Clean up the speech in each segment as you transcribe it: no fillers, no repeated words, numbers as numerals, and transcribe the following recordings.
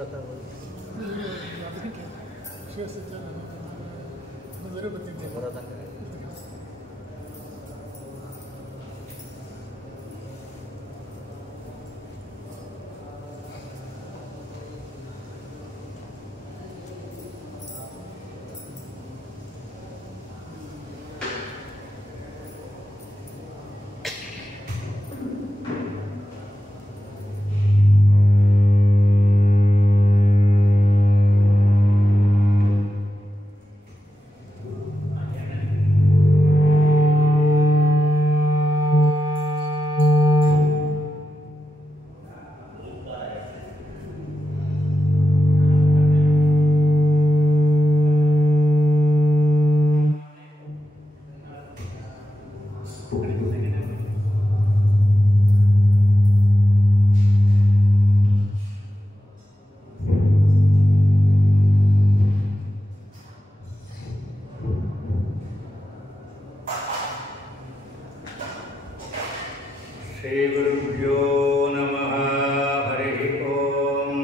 ಅದಕ್ಕೆ ಶಿವಸತ್ಯ ನಾನು ಬೇರೆ ಬಂದಿದ್ದೆ श्रीगुरुभ्यो नमः हरिः ओं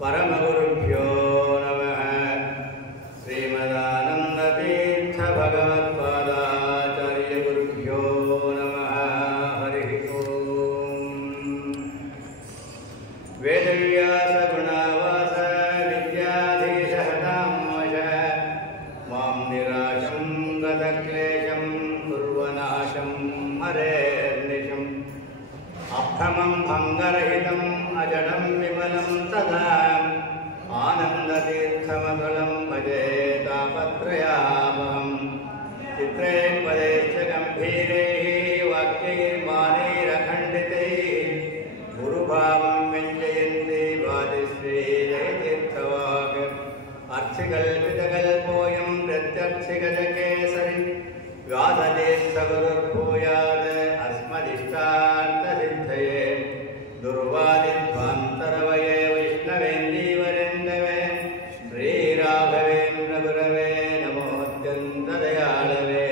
परमगुरुभ्यो नमः श्रीमदानन्दतीर्थभगवत्पादाचार्यगुरुभ्यो नमः हरिः ओं वेदव्यासगुणावास विद्याधीशहतां वश मां निराशं गतक्लेशं कुर्वनाशं हरे अभ्रमं भङ्गरहितम् अजडं विमलं सदा आनन्दतीर्थमतुलं भजे तापत्रयापहम् चित्रे पदैश्च गम्भीरैः वाक्यैर्मानैरखण्डितैः गुरुभावं व्यञ्जयन्ति वादिश्रीजयतीर्थवाक् अर्थिकल्पितकल्पोऽयं प्रत्यर्थिगजकेसरि व्यासतीर्थगुरुर्भूयात् अस्मदिष्टार्थसिद्धये दुर्वादिध्वान्तरवये वैष्णवेन्दीवरेन्दवे श्रीराघवेन्द्रगुरवे नमोऽत्यन्तदयाळवे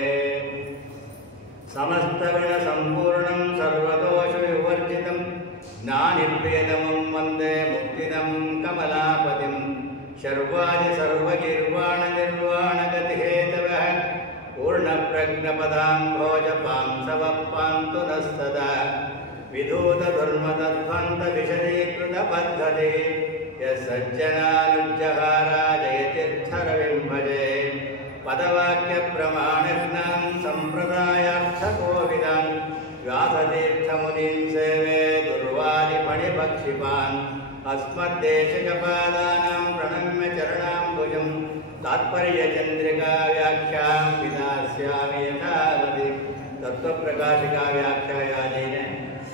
समस्तगुणसम्पूर्णं सर्वदोषविवर्जितं ज्ञानिप्रियतमं वन्दे मुक्तिदं कमलापतिं शर्वादिसर्वगीर्वाणनिर्वाणगतिहेतवः पूर्णप्रज्ञपदाम्भोजपांसवः नः सदा विधूतधर्मतद्भन्तविशदीकृतपद्धतिः यः सज्जनानुज्जहाराजयतीर्थरविं भजे पदवाक्यप्रमाणज्ञां सम्प्रदायार्थकोविदान् व्यासतीर्थमुनीं सेवे दुर्वादिफणिपक्षिपान् अस्मद्देशिकपादानां प्रणम्य चरणाम्बुजं तात्पर्यचन्द्रिका व्याख्यां विधास्यामि यथावति तत्त्वप्रकाशिका व्याख्यायानेन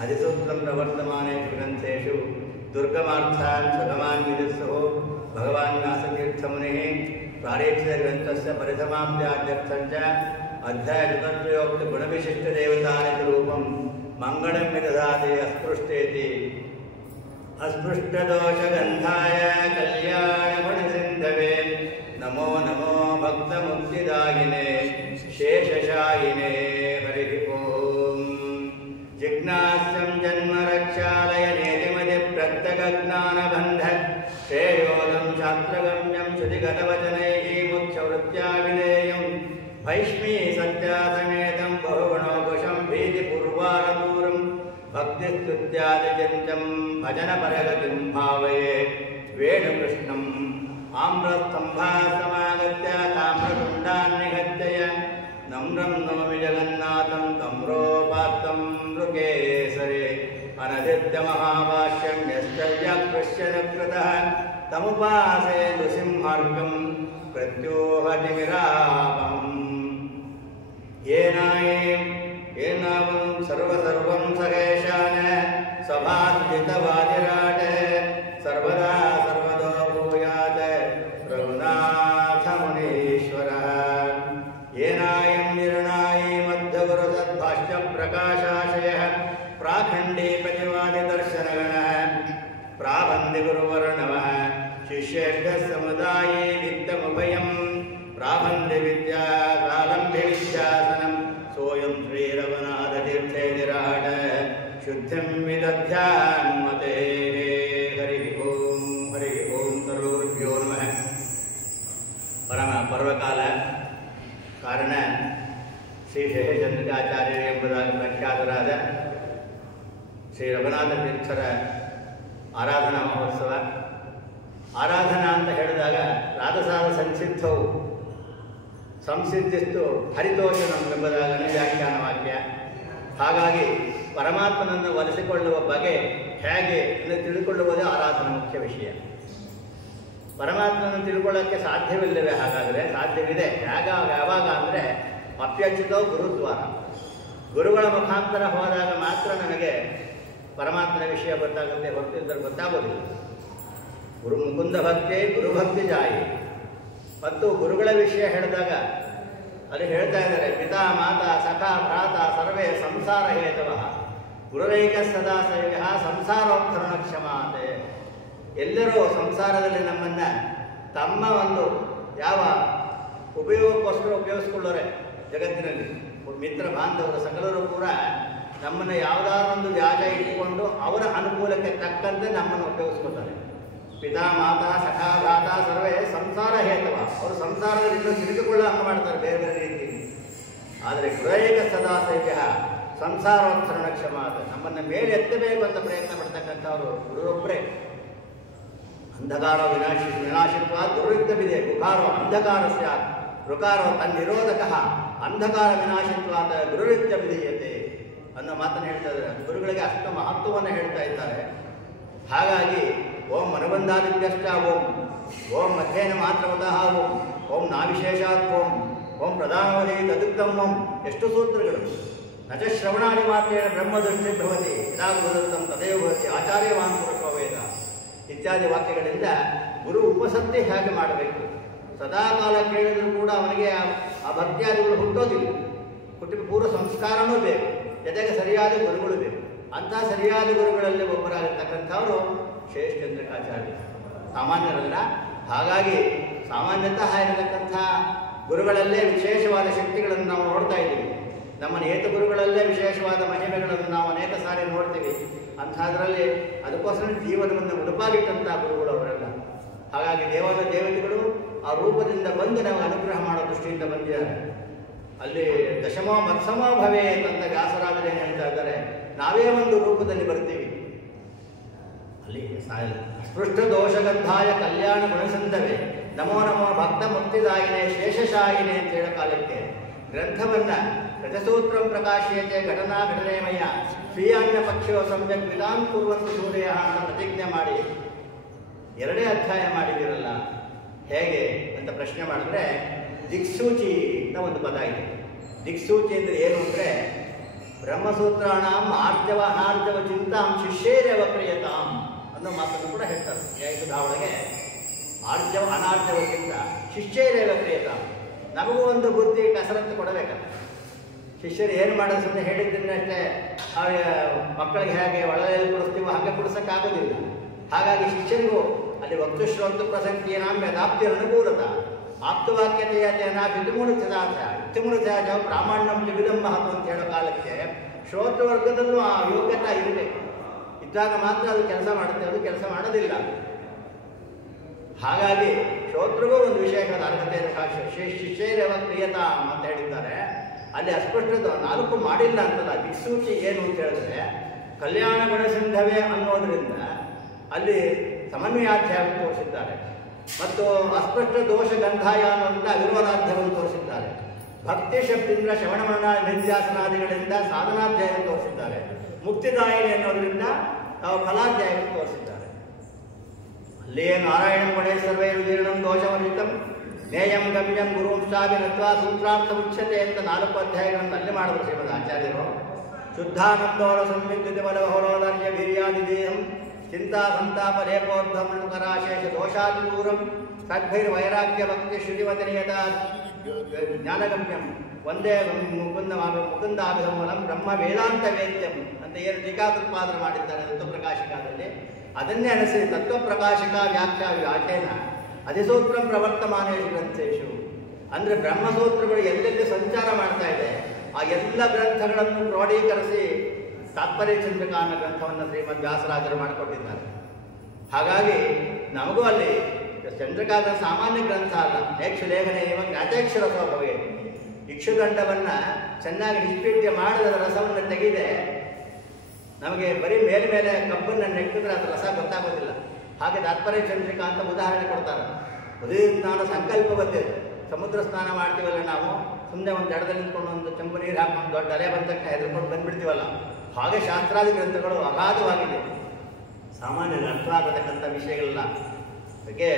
अधिसूत्रं प्रवर्तमानेषु ग्रन्थेषु दुर्गमार्थान् सुगमान् विदुस्सुः भगवान् व्यासतीर्थमुनिः प्रारेक्षितग्रन्थस्य परिसमाप्त्याद्यर्थं च अध्यायचतुर्योक्तगुणविशिष्टदेवतानिरूपं मङ्गलं विदधाति अस्पृष्टेति अस्पृष्टदोषगन्धाय कल्याणगुणसिन्धवे नमो नमो भक्तमुक्तिदायिने शेषशायिने हरिः ओं जिज्ञास्यं जन्मरक्षालय नेतिमतिप्रत्यगज्ञानबन्ध श्रेयोदं शास्त्रगम्यं श्रुतिगतवचनैः मुख्यवृत्त्या विधेयं भैष्मी सत्यासमेतं बहुगुणोकुशं भीतिपूर्वारदूरं भक्तिस्तुत्यादिचिन्तं भजनपरगतिं भावये वेणुकृष्णम् आम्रस्तम्भासमागत्य ताम्रकुण्डान्निहत्य नम्रं नौमि जगन्नाथं तम्रोपात्तं मृगेसरे अनदित्यमहाभाष्यं यश्चर्याकृष्यनुकृतः तमुपासे नृसिंहार्कं प्रत्योहतिमिरापम् येनावं सर्वं सकेशान सभाजितवादिराट सर्वदा सर्वदो भूयात् रघुनाथमुनीश्वरः येनायं निर्णायी मध्यगुरुसद्भाष्यप्रकाशाशयः प्राखण्डे प्रतिवादिदर्शनगणः प्राबन्धिगुरुवर्णवः शिष्येभ्यः वित्तमुभयं प्राबन्धिविद्या प्रारम्भविद्यासनं सोऽयं श्रीरघुनाथतीर्थेतिराट शुद्धिं विदध्यान्मते हरिः ओम् ಶ್ರೀ ಶೇಷಚಂದ್ರಿಕಾಚಾರ್ಯರು ಎಂಬುದಾಗಿ ಪ್ರಖ್ಯಾತರಾದ ಶ್ರೀ ರಘುನಾಥ ತೀರ್ಥರ ಆರಾಧನಾ ಮಹೋತ್ಸವ. ಆರಾಧನಾ ಅಂತ ಹೇಳಿದಾಗ ರಾಧಸಾದ ಸಂಸಿದ್ಧವು ಸಂಸಿದ್ಧಿಸ್ತು ಹರಿತೋಷಣಂ ಎಂಬುದಾಗನೇ ವ್ಯಾಖ್ಯಾನ ವಾಕ್ಯ. ಹಾಗಾಗಿ ಪರಮಾತ್ಮನನ್ನು ಒಲಿಸಿಕೊಳ್ಳುವ ಬಗೆ ಹೇಗೆ ಎಂದು ತಿಳಿದುಕೊಳ್ಳುವುದೇ ಆರಾಧನಾ ಮುಖ್ಯ ವಿಷಯ. ಪರಮಾತ್ಮನನ್ನು ತಿಳ್ಕೊಳ್ಳೋಕ್ಕೆ ಸಾಧ್ಯವಿಲ್ಲವೇ? ಹಾಗಾದರೆ ಸಾಧ್ಯವಿದೆ. ಯಾವಾಗ ಅಂದರೆ ಅಪ್ಯಚ್ಯುತೋ ಗುರುದ್ವಾರ, ಗುರುಗಳ ಮುಖಾಂತರ ಹೋದಾಗ ಮಾತ್ರ ನಮಗೆ ಪರಮಾತ್ಮನ ವಿಷಯ ಗೊತ್ತಾಗುತ್ತೆ, ಹೊರತು ಇದ್ದರೆ ಗೊತ್ತಾಗೋದಿಲ್ಲ. ಗುರು ಮುಕುಂದ ಭಕ್ತಿ ಗುರುಭಕ್ತಿ ಜಾಯಿ. ಮತ್ತು ಗುರುಗಳ ವಿಷಯ ಹೇಳಿದಾಗ ಅಲ್ಲಿ ಹೇಳ್ತಾ ಇದ್ದಾರೆ, ಪಿತಾ ಮಾತಾ ಸಖಾ ಭ್ರಾತ ಸರ್ವೇ ಸಂಸಾರ ಹೇತವಃ ಗುರುರೈಕ ಸದಾ ಸೇವ್ಯ ಸಂಸಾರೋತ್ತರಣ ಕ್ಷಮಾತೆ. ಎಲ್ಲರೂ ಸಂಸಾರದಲ್ಲಿ ನಮ್ಮನ್ನು ತಮ್ಮ ಒಂದು ಯಾವ ಉಪಯೋಗಕ್ಕೋಸ್ಕರ ಉಪಯೋಗಿಸ್ಕೊಳ್ಳೋರೆ ಜಗತ್ತಿನಲ್ಲಿ. ಮಿತ್ರ ಬಾಂಧವರು ಸಕಲರು ಕೂಡ ನಮ್ಮನ್ನು ಯಾವುದಾದ್ರೊಂದು ವ್ಯಾಜ ಇಟ್ಟುಕೊಂಡು ಅವರ ಅನುಕೂಲಕ್ಕೆ ತಕ್ಕಂತೆ ನಮ್ಮನ್ನು ಉಪಯೋಗಿಸ್ಕೊಳ್ತಾರೆ. ಪಿತಾ ಮಾತಾ ಸಖಾ ಭ್ರಾತ ಸರ್ವೇ ಸಂಸಾರ ಹೇತವ. ಅವರು ಸಂಸಾರದಲ್ಲಿ ತಿಳಿದುಕೊಳ್ಳೋ ಹಂಗೆ ಮಾಡ್ತಾರೆ ಬೇರೆ ಬೇರೆ ರೀತಿಯಲ್ಲಿ. ಆದರೆ ಗುರೈಕ ಸದಾ ಸೇವ್ಯ ಸಂಸಾರೋತ್ತರಣ ಕ್ಷಮಾತ. ನಮ್ಮನ್ನು ಮೇಲೆ ಎತ್ತಬೇಕು ಅಂತ ಪ್ರಯತ್ನ ಪಡ್ತಕ್ಕಂಥವ್ರು ಗುರುರೊಬ್ಬರೇ. ಅಂಧಕಾರ ವಿನಾಶಿತ್ವ ದುರ್ವಿತ್ತವಿದೆ ಗುಕಾರೋ ಅಂಧಕಾರ ಸ್ಯಾತ್ ಋಕಾರೋ ತನ್ನಿರೋಧಕ ಅಂಧಕಾರ ವಿನಾಶಿತ್ವಾತ ಗುರುರಿತ್ಯ ವಿಧೀಯತೆ ಅನ್ನೋ ಮಾತನ್ನು ಹೇಳ್ತಾ ಇದ್ದಾರೆ. ಗುರುಗಳಿಗೆ ಅಷ್ಟು ಮಹತ್ವವನ್ನು ಹೇಳ್ತಾ ಇದ್ದಾರೆ. ಹಾಗಾಗಿ ಓಂ ಮನಬಂಧಾದಿಭ್ಯಶ್ಚ ಓಂ, ಓಂ ಮಧ್ಯೇನ ಮಾತ್ರವತಃ ಓಂ, ಓಂ ನಾವಿಶೇಷಾತ್ ಓಂ, ಓಂ ಪ್ರಧಾನವಧಿ ತದುಕ್ತಂ ಓಂ. ಎಷ್ಟು ಸೂತ್ರಗಳು. ನಚ ಶ್ರವಣಾದಿ ಮಾತ್ರೇಣ ಬ್ರಹ್ಮದೃಷ್ಟಿ ಭವತಿ ಯದಾಗುರುದತ್ತಂ ತದೇವ ಭವತಿ ಆಚಾರ್ಯವಾನ್ ಪುರುಷೋ ವೇದ ಇತ್ಯಾದಿ ವಾಕ್ಯಗಳಿಂದ ಗುರು ಉಪಸತ್ತಿ ಹೇಗೆ ಮಾಡಬೇಕು. ಸದಾಕಾಲ ಕೇಳಿದರೂ ಕೂಡ ಅವನಿಗೆ ಆ ಭಕ್ತಿಯಾದಿಗಳು ಹುಟ್ಟೋದಿಲ್ಲ. ಹುಟ್ಟಿದ ಪೂರ್ವ ಸಂಸ್ಕಾರನೂ ಬೇಕು, ಜೊತೆಗೆ ಸರಿಯಾದ ಗುರುಗಳು ಬೇಕು. ಅಂಥ ಸರಿಯಾದ ಗುರುಗಳಲ್ಲಿ ಒಬ್ಬರಾಗಿರ್ತಕ್ಕಂಥವರು ಶೇಷಚಂದ್ರಿಕಾಚಾರ್ಯ, ಸಾಮಾನ್ಯರಲ್ಲ. ಹಾಗಾಗಿ ಸಾಮಾನ್ಯತಃ ಇರತಕ್ಕಂಥ ಗುರುಗಳಲ್ಲೇ ವಿಶೇಷವಾದ ಶಕ್ತಿಗಳನ್ನು ನಾವು ನೋಡ್ತಾ ಇದ್ದೀವಿ. ನಮ್ಮ ನೇತ ಗುರುಗಳಲ್ಲೇ ವಿಶೇಷವಾದ ಮಹಿಮೆಗಳನ್ನು ನಾವು ಅನೇಕ ಸಾರಿ ನೋಡ್ತೀವಿ. ಅಂಥದ್ರಲ್ಲಿ ಅದಕ್ಕೋಸ್ಕರ ಜೀವನವನ್ನು ಉಡುಪಾಗಿಟ್ಟಂಥ ಗುರುಗಳು ಅವರೆಲ್ಲ. ಹಾಗಾಗಿ ದೇವತೆಗಳು ಆ ರೂಪದಿಂದ ಬಂದು ನಮಗೆ ಅನುಗ್ರಹ ಮಾಡೋ ದೃಷ್ಟಿಯಿಂದ ಬಂದಿದ್ದಾರೆ. ಅಲ್ಲಿ ದಶಮೋ ಮತ್ಸಮೋ ಭವೇ ಅಂತ ವ್ಯಾಸರಾಜರು ಏನು ಹೇಳ್ತಾ ಇದ್ದಾರೆ, ನಾವೇ ಒಂದು ರೂಪದಲ್ಲಿ ಬರ್ತೀವಿ. ಅಲ್ಲಿ ಸ್ಪೃಷ್ಟ ದೋಷಗಂಧಾಯ ಕಲ್ಯಾಣ ಗುಣಸಂಧವೇ ನಮೋ ನಮೋ ಭಕ್ತ ಮುಕ್ತಿದಾಯಿನೇ ಶೇಷಶಾಯಿನೇ ಅಂತ ಹೇಳೋ ಕಾಲಕ್ಕೆ ಗ್ರಂಥವನ್ನ ರಜಸೂತ್ರಂ ಪ್ರಕಾಶೀಯತೆ ಘಟನಾ ಘಟನೆಮಯ ಸ್ವೀಯಾನ್ಯ ಪಕ್ಷೋ ಸಮ್ಯಕ್ ವಿಧಾಂ ಕುರ್ವಂತು ಸೂರ್ಯ ಅಂತ ಪ್ರತಿಜ್ಞೆ ಮಾಡಿ 2 ಅಧ್ಯಾಯ ಮಾಡಿದಿರಲ್ಲ ಹೇಗೆ ಅಂತ ಪ್ರಶ್ನೆ ಮಾಡಿದ್ರೆ, ದಿಕ್ಸೂಚಿ ಅಂತ ಒಂದು ಪದ ಇದೆ. ದಿಕ್ಸೂಚಿ ಅಂದರೆ ಏನು ಅಂದರೆ, ಬ್ರಹ್ಮಸೂತ್ರಾಣಾಂ ಆರ್ಜವ ಅನಾರ್ಜವ ಚಿಂತಾಂ ಶಿಷ್ಯೇರವ ಪ್ರಿಯತಾಂ ಅನ್ನೋ ಮಾತನ್ನು ಕೂಡ ಹೇಳ್ತಾರೆ. ನ್ಯಾಯಸುಧಾವಳಿಗೆ ಆರ್ಜವ ಅನಾರ್ಜವ ಚಿಂತ ಶಿಷ್ಯೇರವ ಪ್ರಿಯತಾಂ. ನಮಗೂ ಒಂದು ಬುದ್ಧಿ ಕಸರತ್ತು ಕೊಡಬೇಕಲ್ಲ. ಶಿಷ್ಯರು ಏನು ಮಾಡೋದು ಸುಮ್ಮನೆ ಹೇಳಿದ್ರೆ ಅಷ್ಟೇ ಮಕ್ಕಳಿಗೆ ಹೇಗೆ ಒಳ್ಳೆಯಲ್ಲಿ ಕೊಡಿಸ್ತೀವೋ ಹಾಗೆ ಕೊಡಿಸೋಕ್ಕಾಗೋದಿಲ್ಲ. ಹಾಗಾಗಿ ಶಿಷ್ಯರಿಗೂ ಅಲ್ಲಿ ವಕ್ತುಶ್ರೋತು ಪ್ರಸಕ್ತಿಯನಾಂ ಯಥಾಪ್ತಿ ಅನುಕೂಲತ ಆಪ್ತವಾಕ್ಯತೆಯ ತೇನ ವಿದ್ಮೂಢ ಸದಾರ್ಥ ಇತ್ಯಮೂಢ ಸಹಜ ಪ್ರಾಮಾಣ್ಯಂ ತ್ರಿವಿಧಂ ಮಹತ್ವ ಅಂತ ಹೇಳೋ ಕಾಲಕ್ಕೆ ಶ್ರೋತೃವರ್ಗದಲ್ಲೂ ಆ ಯೋಗ್ಯತೆ ಇರಬೇಕು. ಇದ್ದಾಗ ಮಾತ್ರ ಅದು ಕೆಲಸ ಮಾಡುತ್ತೆ, ಅದು ಕೆಲಸ ಮಾಡೋದಿಲ್ಲ. ಹಾಗಾಗಿ ಶ್ರೋತೃಗೂ ಒಂದು ವಿಶೇಷವಾದ ಅರ್ಹತೆ ಶಿಷ್ಯೇರವ ಪ್ರಿಯತಾಂ ಅಂತ ಹೇಳಿದ್ದಾರೆ. ಅಲ್ಲಿ ಅಸ್ಪಷ್ಟದ 4 ಮಾಡಿಲ್ಲ ಅಂತಲ್ಲ. ದಿಕ್ಸೂಚಿ ಏನು ಅಂತ ಹೇಳಿದ್ರೆ, ಕಲ್ಯಾಣ ಗುಣಸಿಂಧವೇ ಅನ್ನೋದ್ರಿಂದ ಅಲ್ಲಿ ಸಮನ್ವಯಾಧ್ಯಾಯವನ್ನು ತೋರಿಸಿದ್ದಾರೆ. ಮತ್ತು ಅಸ್ಪಷ್ಟ ದೋಷ ಗಂಧಾಯ ಅನ್ನೋದ್ರಿಂದ ಅವಿರೋಧಾಧ್ಯಾಯವನ್ನು ತೋರಿಸಿದ್ದಾರೆ. ಭಕ್ತಿ ಶಬ್ದದಿಂದ ಶ್ರವಣಮರಣ ನಿಧ್ಯಾಸನಾದಿಗಳಿಂದ ಸಾಧನಾಧ್ಯಾಯವನ್ನು ತೋರಿಸಿದ್ದಾರೆ. ಮುಕ್ತಿದಾಯಿನಿ ಅನ್ನೋದ್ರಿಂದ ತಾವು ಫಲಾಧ್ಯಾಯವನ್ನು ತೋರಿಸಿದ್ದಾರೆ. ಅಲ್ಲಿಯೇ ನಾರಾಯಣ ಗಣೇ ಸರ್ವೈರ್ಜೀರ್ಣಂ ದೋಷವರ್ಜಿತಂ ನೇಯಂ ಗಮ್ಯಂ ಗುರುಂಶ್ಚಾಭಿನತ್ವ ಸೂತ್ರಾರ್ಥ ಉಚ್ಯತೆ ಅಂತ 4 ಅಧ್ಯಾಯಗಳನ್ನು ಅಲ್ಲಿ ಮಾಡಿದ್ರು ಶ್ರೀಮದ್ ಆಚಾರ್ಯರು. ಶುದ್ಧಾನಂದೋರ ಸಂವಿದ್ಯುತ ಬಲಬಹುರೋದರ್ಯ ವೀರ್ಯಾದಿದೇಹಂ ಚಿಂತಾ ಸಂತಾಪ ಲೇಪೋರ್ಧಂ ಕರಾಶೇಷ ದೋಷಾದಿದೂರಂ ಸದ್ಭೈರ್ವೈರಾಗ್ಯ ಭಕ್ತಿ ಶ್ರುತಿವಚನೀಯತ ಜ್ಞಾನಗಮ್ಯಂ ಒಂದೇ ಮುಕುಂದಾಭಿಧಮೂಲಂ ಬ್ರಹ್ಮ ವೇದಾಂತ ವೇದ್ಯಂ ಅಂತ ಏನು ಟೀಕಾಕೃತ್ಪಾದನೆ ಮಾಡಿದ್ದಾರೆ ತತ್ವಪ್ರಕಾಶಿಕಾದಲ್ಲಿ. ಅದನ್ನೇ ಅನಿಸಿ ತತ್ವಪ್ರಕಾಶಿಕ ವ್ಯಾಖ್ಯಾ ವ್ಯಾಖ್ಯಾನ ಅಧಿಸೂತ್ರಂ ಪ್ರವರ್ತಮಾನೇಶು ಗ್ರಂಥೇಶು ಅಂದರೆ ಬ್ರಹ್ಮಸೂತ್ರಗಳು ಎಲ್ಲೆಲ್ಲಿ ಸಂಚಾರ ಮಾಡ್ತಾ ಇದೆ ಆ ಎಲ್ಲ ಗ್ರಂಥಗಳನ್ನು ಕ್ರೋಢೀಕರಿಸಿ ತಾತ್ಪರ್ಯ ಚಂದ್ರಿಕಾ ಅನ್ನೋ ಗ್ರಂಥವನ್ನು ಶ್ರೀಮದ್ ವ್ಯಾಸರಾಜರು ಮಾಡಿಕೊಟ್ಟಿದ್ದಾರೆ. ಹಾಗಾಗಿ ನಮಗೂ ಅಲ್ಲಿ ಚಂದ್ರಿಕಾದ ಸಾಮಾನ್ಯ ಗ್ರಂಥ ಅಲ್ಲ. ನೇಕ್ಷ ಲೇಖನ ಇವ ಜ್ಞಾತೇಕ್ಷರ ಸ್ವಭಾವೇ ಇಕ್ಷುದಂಡವನ್ನು ಚೆನ್ನಾಗಿ ನಿಷ್ಪೀಡ್ಯ ಮಾಡಿದ ರಸವನ್ನು ತೆಗೆದೆ ನಮಗೆ ಬರೀ ಮೇಲೆ ಕಬ್ಬನ್ನು ನೆಕ್ಕಿದ್ರೆ ಅದು ರಸ ಗೊತ್ತಾಗೋದಿಲ್ಲ. ಹಾಗೆ ತಾತ್ಪರ್ಯ ಚಂದ್ರಿಕಾ ಅಂತ ಉದಾಹರಣೆ ಕೊಡ್ತಾರೆ. ಉದಯ ಸ್ನಾನ ಸಂಕಲ್ಪ ಗೊತ್ತಿದೆ. ಸಮುದ್ರ ಸ್ನಾನ ಮಾಡ್ತೀವಲ್ಲ ನಾವು, ಸುಮ್ಮನೆ ಒಂದು ದಡದಲ್ಲಿ ನಿಂತ್ಕೊಂಡು ಒಂದು ಚೆಂಬು ನೀರು ಹಾಕೊಂಡು ದೊಡ್ಡ ಅಲೆ ಬಂದ ತಕ್ಷಣ ಹೆದರ್ಕೊಂಡು ಬಂದ್ಬಿಡ್ತೀವಲ್ಲ, ಹಾಗೆ ಶಾಸ್ತ್ರಾದಿ ಗ್ರಂಥಗಳು ಅಗಾಧವಾಗಿದೆ. ಸಾಮಾನ್ಯ ಅರ್ಥ ಆಗತಕ್ಕಂಥ ವಿಷಯಗಳಲ್ಲ. ಅದಕ್ಕೆ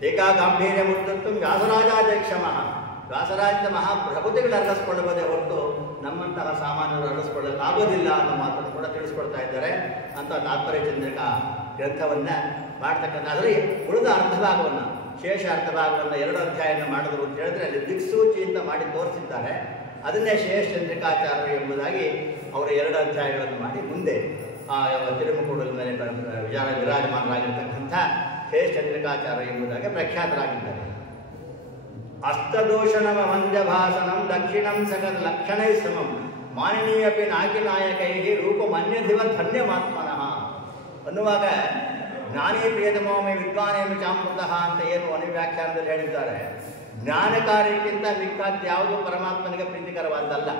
ಟೀಕಾ ಗಾಂಭೀರ್ಯ ಮುಟ್ಟಂತೂ ವ್ಯಾಸರಾಜಾಧ್ಯಕ್ಷಮಃ, ವ್ಯಾಸರಾಜ ಮಹಾಪ್ರಭುತಿಗಳು ಅರಳಿಸ್ಕೊಳ್ಳಬಹುದೇ ಹೊರತು ನಮ್ಮಂತಹ ಸಾಮಾನ್ಯರು ಅರಳಿಸ್ಕೊಳ್ಳೋಕ್ಕಾಗೋದಿಲ್ಲ ಅನ್ನೋ ಮಾತನ್ನು ಕೂಡ ತಿಳಿಸ್ಕೊಡ್ತಾ ಇದ್ದಾರೆ. ಅಂತ ತಾತ್ಪರ್ಯ ಚಂದ್ರಿಕಾ ಗ್ರಂಥವನ್ನು ಮಾಡ್ತಕ್ಕಂಥ ಅದರಲ್ಲಿ ಉಳಿದ ಅರ್ಧಭಾಗವನ್ನು, ಶೇಷ ಅರ್ಧಭಾಗವನ್ನು 2 ಅಧ್ಯಾಯನ ಮಾಡಿದ್ರು ಅಂತ ಹೇಳಿದ್ರೆ ಅಲ್ಲಿ ದಿಕ್ಸೂಚಿ ಅಂತ ಮಾಡಿ ತೋರಿಸಿದ್ದಾರೆ. ಅದನ್ನೇ ಶೇಷ ಚಂದ್ರಿಕಾಚಾರ್ಯರು ಎಂಬುದಾಗಿ ಅವರು 2 ಅಧ್ಯಾಯಗಳನ್ನು ಮಾಡಿ ಮುಂದೆ ತಿರುಮುಕೂಡದ ಮೇಲೆ ವಿರಾಜಮಾನರಾಗಿರ್ತಕ್ಕಂಥ ಶೇಷ ಚಂದ್ರಿಕಾಚಾರ್ಯ ಎಂಬುದಾಗಿ ಪ್ರಖ್ಯಾತರಾಗಿದ್ದಾರೆ. ಅಸ್ತದೋಷಣಮ ಮಂದ್ಯಭಾಷಣಂ ದಕ್ಷಿಣಂ ಸಕಲ ಲಕ್ಷಣೈ ಸಮಂ ಮಾನನೀಯಪಿ ನಾಯಕೈ ರೂಪಮನ್ಯಧಿವ ಧನ್ಯಮಾತ್ಮನಃ ಅನ್ನುವಾಗ ಜ್ಞಾನೇ ಪ್ರಿಯತಮೋಮೆ ವಿದ್ವಾನೇಮ ಚಾಮೃತಃ ಅಂತ ಏನು ಅನುವ್ಯಾಖ್ಯಾನದಲ್ಲಿ ಹೇಳಿದ್ದಾರೆ. ಜ್ಞಾನ ಕಾರ್ಯಕ್ಕಿಂತ ಮಿಕ್ಕಾದ ಯಾವುದೂ ಪರಮಾತ್ಮನಿಗೆ ಪ್ರೀತಿಕರವಾದ್ದಲ್ಲ.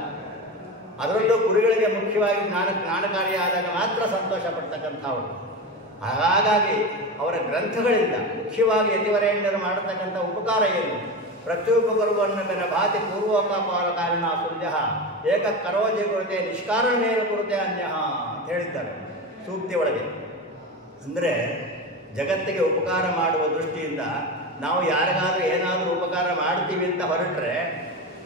ಅದರಲ್ಲೂ ಗುರುಗಳಿಗೆ ಮುಖ್ಯವಾಗಿ ಜ್ಞಾನಕಾರಿ ಆದಾಗ ಮಾತ್ರ ಸಂತೋಷ ಪಡ್ತಕ್ಕಂಥವ್ರು. ಹಾಗಾಗಿ ಅವರ ಗ್ರಂಥಗಳಿಂದ ಮುಖ್ಯವಾಗಿ ಯತಿವರೇಣ್ಯರು ಮಾಡತಕ್ಕಂಥ ಉಪಕಾರ ಏನು? ಪ್ರತ್ಯುಪಕರುವನ್ನು ಬೆನ ಭಾತಿ ಪೂರ್ವೋಪಕಾರ ಕಾರಣ ಸುಲ್ಯ ಏಕ ಕರೋಜಿ ಕೊರತೆ ನಿಷ್ಕಾರಣೇನ ಕೊರತೆ ಅನ್ಯ ಅಂತ ಹೇಳಿದ್ದಾರೆ ಸೂಕ್ತಿ ಒಳಗೆ. ಅಂದರೆ ಜಗತ್ತಿಗೆ ಉಪಕಾರ ಮಾಡುವ ದೃಷ್ಟಿಯಿಂದ ನಾವು ಯಾರಿಗಾದ್ರೂ ಏನಾದರೂ ಉಪಕಾರ ಮಾಡ್ತೀವಿ ಅಂತ ಹೊರಟ್ರೆ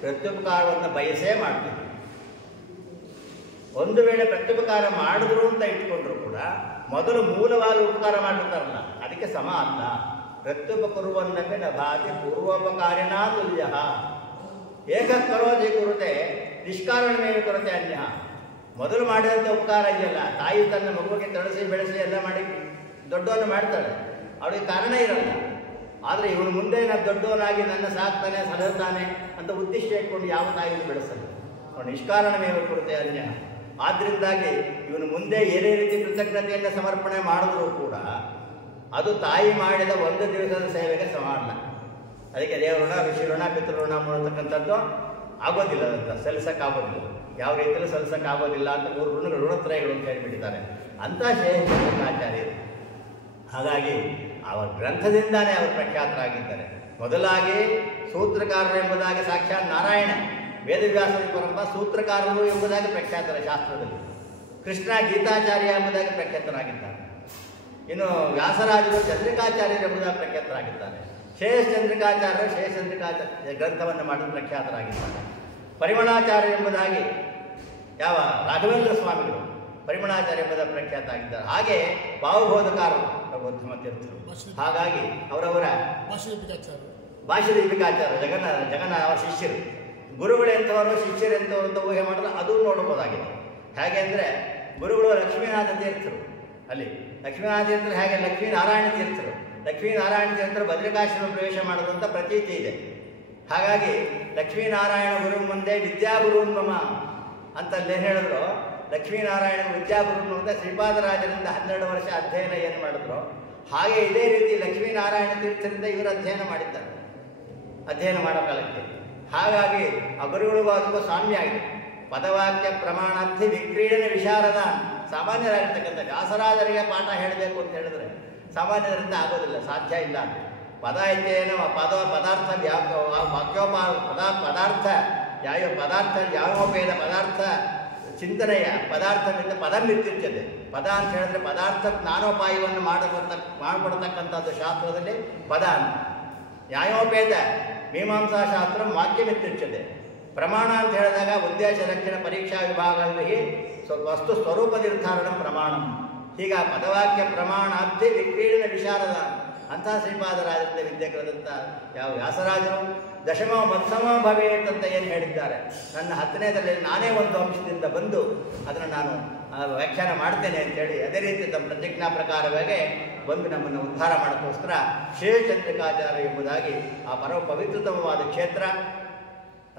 ಪ್ರತ್ಯುಪಕಾರವನ್ನು ಬಯಸೇ ಮಾಡ್ತೀವಿ. ಒಂದು ವೇಳೆ ಪ್ರತ್ಯುಪಕಾರ ಮಾಡಿದ್ರು ಅಂತ ಇಟ್ಕೊಂಡ್ರು ಕೂಡ ಮೊದಲು ಮೂಲವಾಗಿ ಉಪಕಾರ ಮಾಡಿರ್ತಾರಲ್ಲ, ಅದಕ್ಕೆ ಸಮ ಅಲ್ಲ. ಪ್ರತ್ಯುಪಕರುವನ್ನಕ್ಕೆ ನಭಾತಿ ಪೂರ್ವೋಪಕಾರಿಣಾ ತುಲ್ಯ ಏಕ ಕರೋಜಿ ಕುರುತೆ ನಿಷ್ಕಾರಣಮೇವ ಕೊರತೆ ಅನ್ಯ. ಮೊದಲು ಮಾಡಿದಂಥ ಉಪಕಾರ ಇದೆಯಲ್ಲ, ತಾಯಿ ತನ್ನ ಮಗುವಿಗೆ ತಳಿಸಿ ಬೆಳೆಸಿ ಎಲ್ಲ ಮಾಡಿ ದೊಡ್ಡವನ್ನು ಮಾಡ್ತಾಳೆ, ಅವಳಿಗೆ ಕಾರಣ ಇರಲ್ಲ. ಆದರೆ ಇವನು ಮುಂದೆ ನಾನು ದೊಡ್ಡವನಾಗಿ ನನ್ನ ಸಾಕ್ತಾನೆ ಸಲಹುತ್ತಾನೆ ಅಂತ ಉದ್ದೇಶ ಇಟ್ಕೊಂಡು ಯಾವ ತಾಯಿಯನ್ನು ಬೆಳೆಸಲ್ಲ. ಅವನು ನಿಷ್ಕಾರಣಮೇವ ಕೊರತೆ ಅನ್ಯ. ಆದ್ದರಿಂದಾಗಿ ಇವನು ಮುಂದೆ ಏನೇ ರೀತಿ ಕೃತಜ್ಞತೆಯನ್ನು ಸಮರ್ಪಣೆ ಮಾಡಿದ್ರೂ ಕೂಡ ಅದು ತಾಯಿ ಮಾಡಿದ ಒಂದು ದಿವಸದ ಸೇವೆಗೆ ಸಮಾನ. ಅದಕ್ಕೆ ದೇವಋಣ, ಋಷಿಋಣ, ಪಿತೃಋಣ ಮಾಡತಕ್ಕಂಥದ್ದು ಆಗೋದಿಲ್ಲ ಅಂತ ಸಲ್ಲಿಸೋಕ್ಕಾಗೋದಿಲ್ಲ. ಯಾವ ರೀತಿಯಲ್ಲೂ ಸಲ್ಲಿಸೋಕ್ಕಾಗೋದಿಲ್ಲ ಅಂತ 3 ಋಣತ್ರಯಗಳು ಅಂತ ಹೇಳಿಬಿಟ್ಟಿದ್ದಾರೆ ಅಂಥ ಶೇಷಾಚಾರ್ಯರು. ಹಾಗಾಗಿ ಅವರ ಗ್ರಂಥದಿಂದಾನೇ ಅವರು ಪ್ರಖ್ಯಾತರಾಗಿದ್ದಾರೆ. ಮೊದಲಾಗಿ ಸೂತ್ರಕಾರರು ಎಂಬುದಾಗಿ ಸಾಕ್ಷಾತ್ ನಾರಾಯಣ ವೇದವ್ಯಾಸ ಪರಂಪ ಸೂತ್ರಕಾರರು ಎಂಬುದಾಗಿ ಪ್ರಖ್ಯಾತರ ಶಾಸ್ತ್ರದಲ್ಲಿ. ಕೃಷ್ಣ ಗೀತಾಚಾರ್ಯ ಎಂಬುದಾಗಿ ಪ್ರಖ್ಯಾತರಾಗಿದ್ದಾರೆ. ಇನ್ನು ವ್ಯಾಸರಾಜರು ಚಂದ್ರಿಕಾಚಾರ್ಯರು ಎಂಬುದಾಗಿ ಪ್ರಖ್ಯಾತರಾಗಿದ್ದಾರೆ. ಶೇಷಚಂದ್ರಿಕಾಚಾರ್ಯರು ಶೇಷಚಂದ್ರಿಕಾಚಾರ್ಯ ಗ್ರಂಥವನ್ನು ಮಾಡಲು ಪ್ರಖ್ಯಾತರಾಗಿದ್ದಾರೆ. ಪರಿಮಳಾಚಾರ್ಯ ಎಂಬುದಾಗಿ ಯಾವ ರಾಘವೇಂದ್ರ ಸ್ವಾಮಿಗಳು ಪರಿಮಳಾಚಾರ್ಯ ಎಂಬುದಾಗಿ ಪ್ರಖ್ಯಾತ ಆಗಿದ್ದಾರೆ. ಹಾಗೆ ಭಾವಬೋಧಕಾರರು ಪ್ರಬೋಧಮ ತೀರ್ಥರು. ಹಾಗಾಗಿ ಅವರವರ ಭಾಷ್ಯದೀಪಿಕಾಚಾರ್ಯ ಜಗನ್ನ ಅವರ ಶಿಷ್ಯರು. ಗುರುಗಳೆಂಥವರು ಶಿಷ್ಯರೆಂಥವರು ಅಂತ ಊಹೆ ಮಾಡಿದ್ರೆ ಅದು ನೋಡಬಹುದಾಗಿದೆ. ಹೇಗೆ ಅಂದರೆ ಗುರುಗಳು ಲಕ್ಷ್ಮೀನಾಥ ತೀರ್ಥರು, ಅಲ್ಲಿ ಲಕ್ಷ್ಮೀನಾಥ ತೀರ್ಥರು ಹೇಗೆ ಲಕ್ಷ್ಮೀನಾರಾಯಣ ತೀರ್ಥರು. ಲಕ್ಷ್ಮೀನಾರಾಯಣ ತೀರ್ಥರು ಬದ್ರಿಕಾಶ್ರಮ ಪ್ರವೇಶ ಮಾಡೋದಂತ ಪ್ರತೀತಿ ಇದೆ. ಹಾಗಾಗಿ ಲಕ್ಷ್ಮೀನಾರಾಯಣ ಗುರು ಮುಂದೆ ವಿದ್ಯಾಗುರು ಮಮ ಅಂತಲ್ಲೇನು ಹೇಳಿದ್ರು, ಲಕ್ಷ್ಮೀನಾರಾಯಣ ವಿದ್ಯಾಗುರು ಅಂತ ಶ್ರೀಪಾದರಾಜರಿಂದ 12 ವರ್ಷ ಅಧ್ಯಯನ ಏನು ಮಾಡಿದ್ರು, ಹಾಗೆ ಇದೇ ರೀತಿ ಲಕ್ಷ್ಮೀನಾರಾಯಣ ತೀರ್ಥರಿಂದ ಇವರು ಅಧ್ಯಯನ ಮಾಡಿದ್ದಾರೆ, ಅಧ್ಯಯನ ಮಾಡೋ ಕಾಲಕ್ಕೆ. ಹಾಗಾಗಿ ಆ ಗುರುಗಳಿಗೂ ಅದಕ್ಕೂ ಸಾಮ್ಯ ಆಗಿದೆ. ಪದವಾಕ್ಯ ಪ್ರಮಾಣಾರ್ಥಿ ವಿಕ್ರೀಡನ ವಿಶಾರದ ಸಾಮಾನ್ಯರಾಗಿರ್ತಕ್ಕಂಥ ವ್ಯಾಸರಾಜರಿಗೆ ಪಾಠ ಹೇಳಬೇಕು ಅಂತ ಹೇಳಿದ್ರೆ ಸಾಮಾನ್ಯರಿಂದ ಆಗೋದಿಲ್ಲ, ಸಾಧ್ಯ ಇಲ್ಲ. ಪದ ಇದ್ದೇನೋ ಪದಾರ್ಥ ಪದಾರ್ಥ ಯಾವೋಪೇದ ಪದಾರ್ಥ ಚಿಂತನೆಯ ಪದಾರ್ಥದಿಂದ ಪದಮಿತ್ಯುಚ್ಯತೆ. ಪದ ಅಂತ ಹೇಳಿದ್ರೆ ಪದಾರ್ಥ ಜ್ಞಾನೋಪಾಯವನ್ನು ಮಾಡಿಕೊಡ್ತಕ್ಕಂಥದ್ದು ಶಾಸ್ತ್ರದಲ್ಲಿ ಪದ ಅಂತ. ನ್ಯಾಯೋಪೇದ ಮೀಮಾಂಸಾ ಶಾಸ್ತ್ರ ವಾಕ್ಯಮಿತ್ಯುಚ್ಯತೆ. ಪ್ರಮಾಣ ಅಂತ ಹೇಳಿದಾಗ ಉದ್ದೇಶ ಲಕ್ಷಣ ಪರೀಕ್ಷಾ ವಿಭಾಗದಲ್ಲಿ ವಸ್ತು ಸ್ವರೂಪ ನಿರ್ಧಾರಣ ಪ್ರಮಾಣ. ಹೀಗ ಪದವಾಕ್ಯ ಪ್ರಮಾಣಾಬ್ಧಿ ವಿಕ್ರೀಡನ ವಿಶಾರದ ಅಂಥ ಶ್ರೀಪಾದರಾಜರಿಂದ ವಿದ್ಯೆ ಕಳೆದಂಥ ಯಾವ ವ್ಯಾಸರಾಜರು ದಶಮ ಮತ್ಸಮ ಭವೇತ್ ಅಂತ ಏನು ಹೇಳಿದ್ದಾರೆ, ನನ್ನ 10ನೇದಲ್ಲಿ ನಾನೇ ಒಂದು ಅಂಶದಿಂದ ಬಂದು ಅದನ್ನು ನಾನು ವ್ಯಾಖ್ಯಾನ ಮಾಡ್ತೇನೆ ಅಂತೇಳಿ ಅದೇ ರೀತಿ ತಮ್ಮ ಪ್ರತಿಜ್ಞಾ ಪ್ರಕಾರವಾಗಿ ಬಂದು ನಮ್ಮನ್ನು ಉದ್ಧಾರ ಮಾಡೋಕ್ಕೋಸ್ಕರ ಶೇಷಚಂದ್ರಿಕಾಚಾರ್ಯ ಎಂಬುದಾಗಿ ಆ ಪರಮ ಪವಿತ್ರತಮವಾದ ಕ್ಷೇತ್ರ,